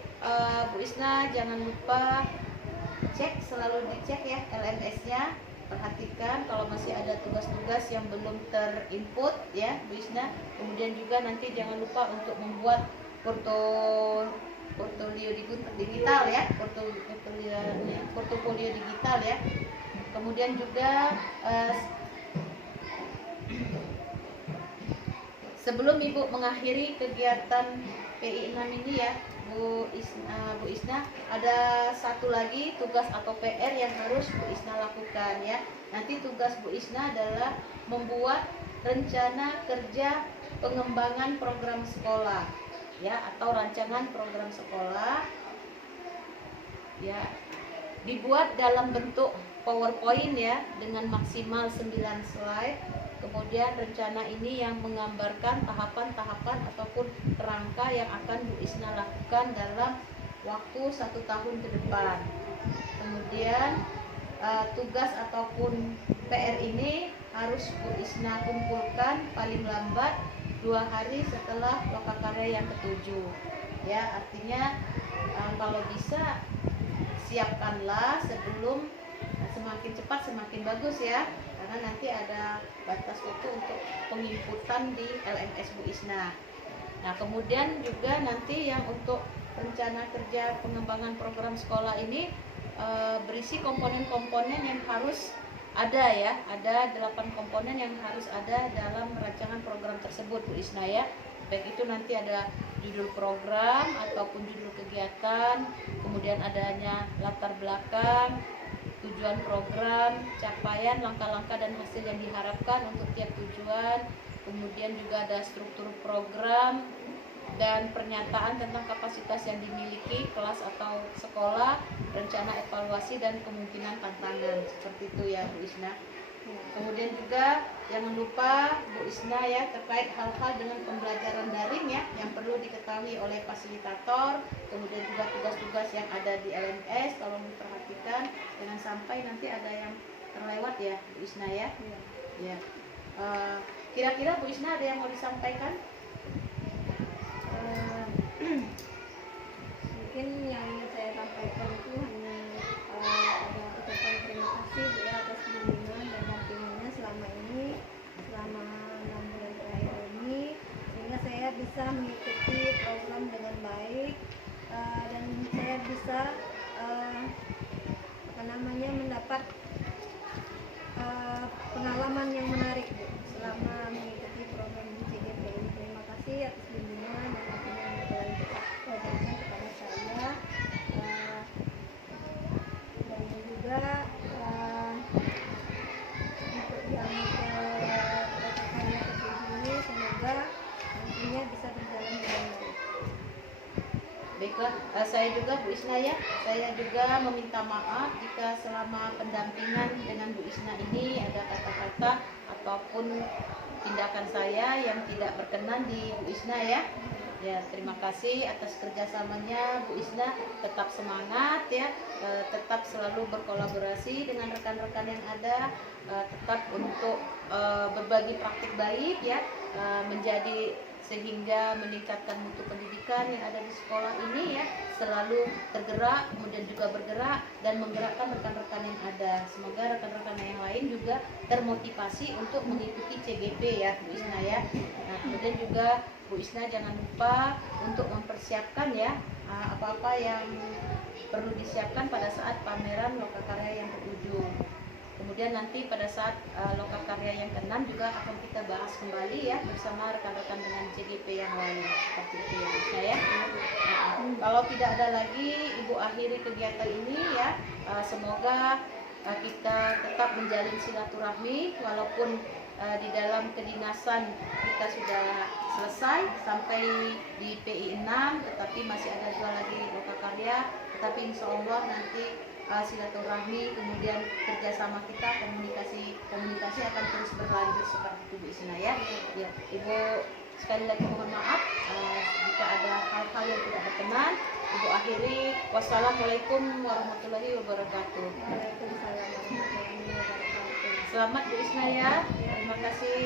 Bu Isna jangan lupa cek, selalu dicek ya LMS-nya, perhatikan kalau masih ada tugas-tugas yang belum terinput ya Bu Isna. Kemudian juga nanti jangan lupa untuk membuat portofolio digital ya, portofolio digital ya. Kemudian juga sebelum Ibu mengakhiri kegiatan PI 6 ini ya Bu Isna, ada satu lagi tugas atau PR yang harus Bu Isna lakukan ya. Nanti tugas Bu Isna adalah membuat rencana kerja pengembangan program sekolah ya, atau rancangan program sekolah ya, dibuat dalam bentuk PowerPoint ya dengan maksimal 9 slide. Kemudian rencana ini yang menggambarkan tahapan-tahapan ataupun kerangka yang akan Bu Isna lakukan dalam waktu 1 tahun ke depan. Kemudian tugas ataupun PR ini harus Bu Isna kumpulkan paling lambat 2 hari setelah lokakarya yang ke-7 ya. Artinya kalau bisa siapkanlah sebelum, semakin cepat semakin bagus ya. karena nanti ada batas waktu untuk penginputan di LMS Bu Isna. Nah, kemudian juga nanti yang untuk rencana kerja pengembangan program sekolah ini berisi komponen-komponen yang harus ada ya, ada 8 komponen yang harus ada dalam rancangan program tersebut Bu Isna ya. Baik itu nanti ada judul program ataupun judul kegiatan, kemudian adanya latar belakang, tujuan program, capaian, langkah-langkah dan hasil yang diharapkan untuk tiap tujuan, kemudian juga ada struktur program dan pernyataan tentang kapasitas yang dimiliki kelas atau sekolah, rencana evaluasi dan kemungkinan tantangan. Seperti itu ya Bu Isna. Kemudian juga jangan lupa Bu Isna ya terkait hal-hal dengan pembelajaran daring ya yang perlu diketahui oleh fasilitator, kemudian juga tugas-tugas yang ada di LMS tolong diperhatikan jangan sampai nanti ada yang terlewat ya Bu Isna ya. Ya. Kira-kira Bu Isna ada yang mau disampaikan? Mungkin yang ingin saya sampaikan itu hanya ada ucapan terima kasih Bu ya atas bimbingan dan dampingannya selama ini, selama 6 bulan terakhir ini, sehingga saya bisa mengikuti program dengan baik dan saya bisa mendapat pengalaman yang menarik Bu selama mengikuti program di CGP ini. Terima kasih atas bimbingan dan dampingan yang telah diberikan kepada saya dan juga untuk yang karya ini semoga nantinya bisa berjalan dengan baik. Baiklah, saya juga Bu Isna ya, saya juga meminta maaf jika selama pendampingan dengan Bu Isna ini ada kata-kata ataupun tindakan saya yang tidak berkenan di Bu Isna ya. Ya, terima kasih atas kerjasamanya Bu Isna, tetap semangat ya, tetap selalu berkolaborasi dengan rekan-rekan yang ada, tetap untuk berbagi praktik baik ya, menjadi sehingga meningkatkan mutu pendidikan yang ada di sekolah ini ya, selalu tergerak, kemudian juga bergerak dan menggerakkan rekan-rekan yang ada. Semoga rekan-rekan yang lain juga termotivasi untuk mengikuti CGP ya Bu Isna ya. Nah, kemudian juga Bu Isna jangan lupa untuk mempersiapkan ya apa-apa yang perlu disiapkan pada saat pameran lokakarya yang ke-7. Kemudian nanti pada saat lokakarya yang ke-6 juga akan kita bahas kembali ya bersama rekan-rekan dengan CGP yang lain. Seperti itu ya Bu Isna ya. Kalau tidak ada lagi, Ibu akhiri kegiatan ini ya. Semoga kita tetap menjalin silaturahmi walaupun di dalam kedinasan kita sudah selesai sampai di PI 6, tetapi masih ada 2 lagi lokakarya. Tetapi insya Allah nanti silaturahmi kemudian kerjasama kita komunikasi akan terus berlanjut seperti itu Bu Isna ya. Ya Ibu sekali lagi mohon maaf jika ada hal-hal yang tidak berkenan. Ibu akhiri, wassalamualaikum warahmatullahi wabarakatuh. Waalaikumsalam warahmatullahi wabarakatuh. Selamat Bu Isna ya, terima kasih.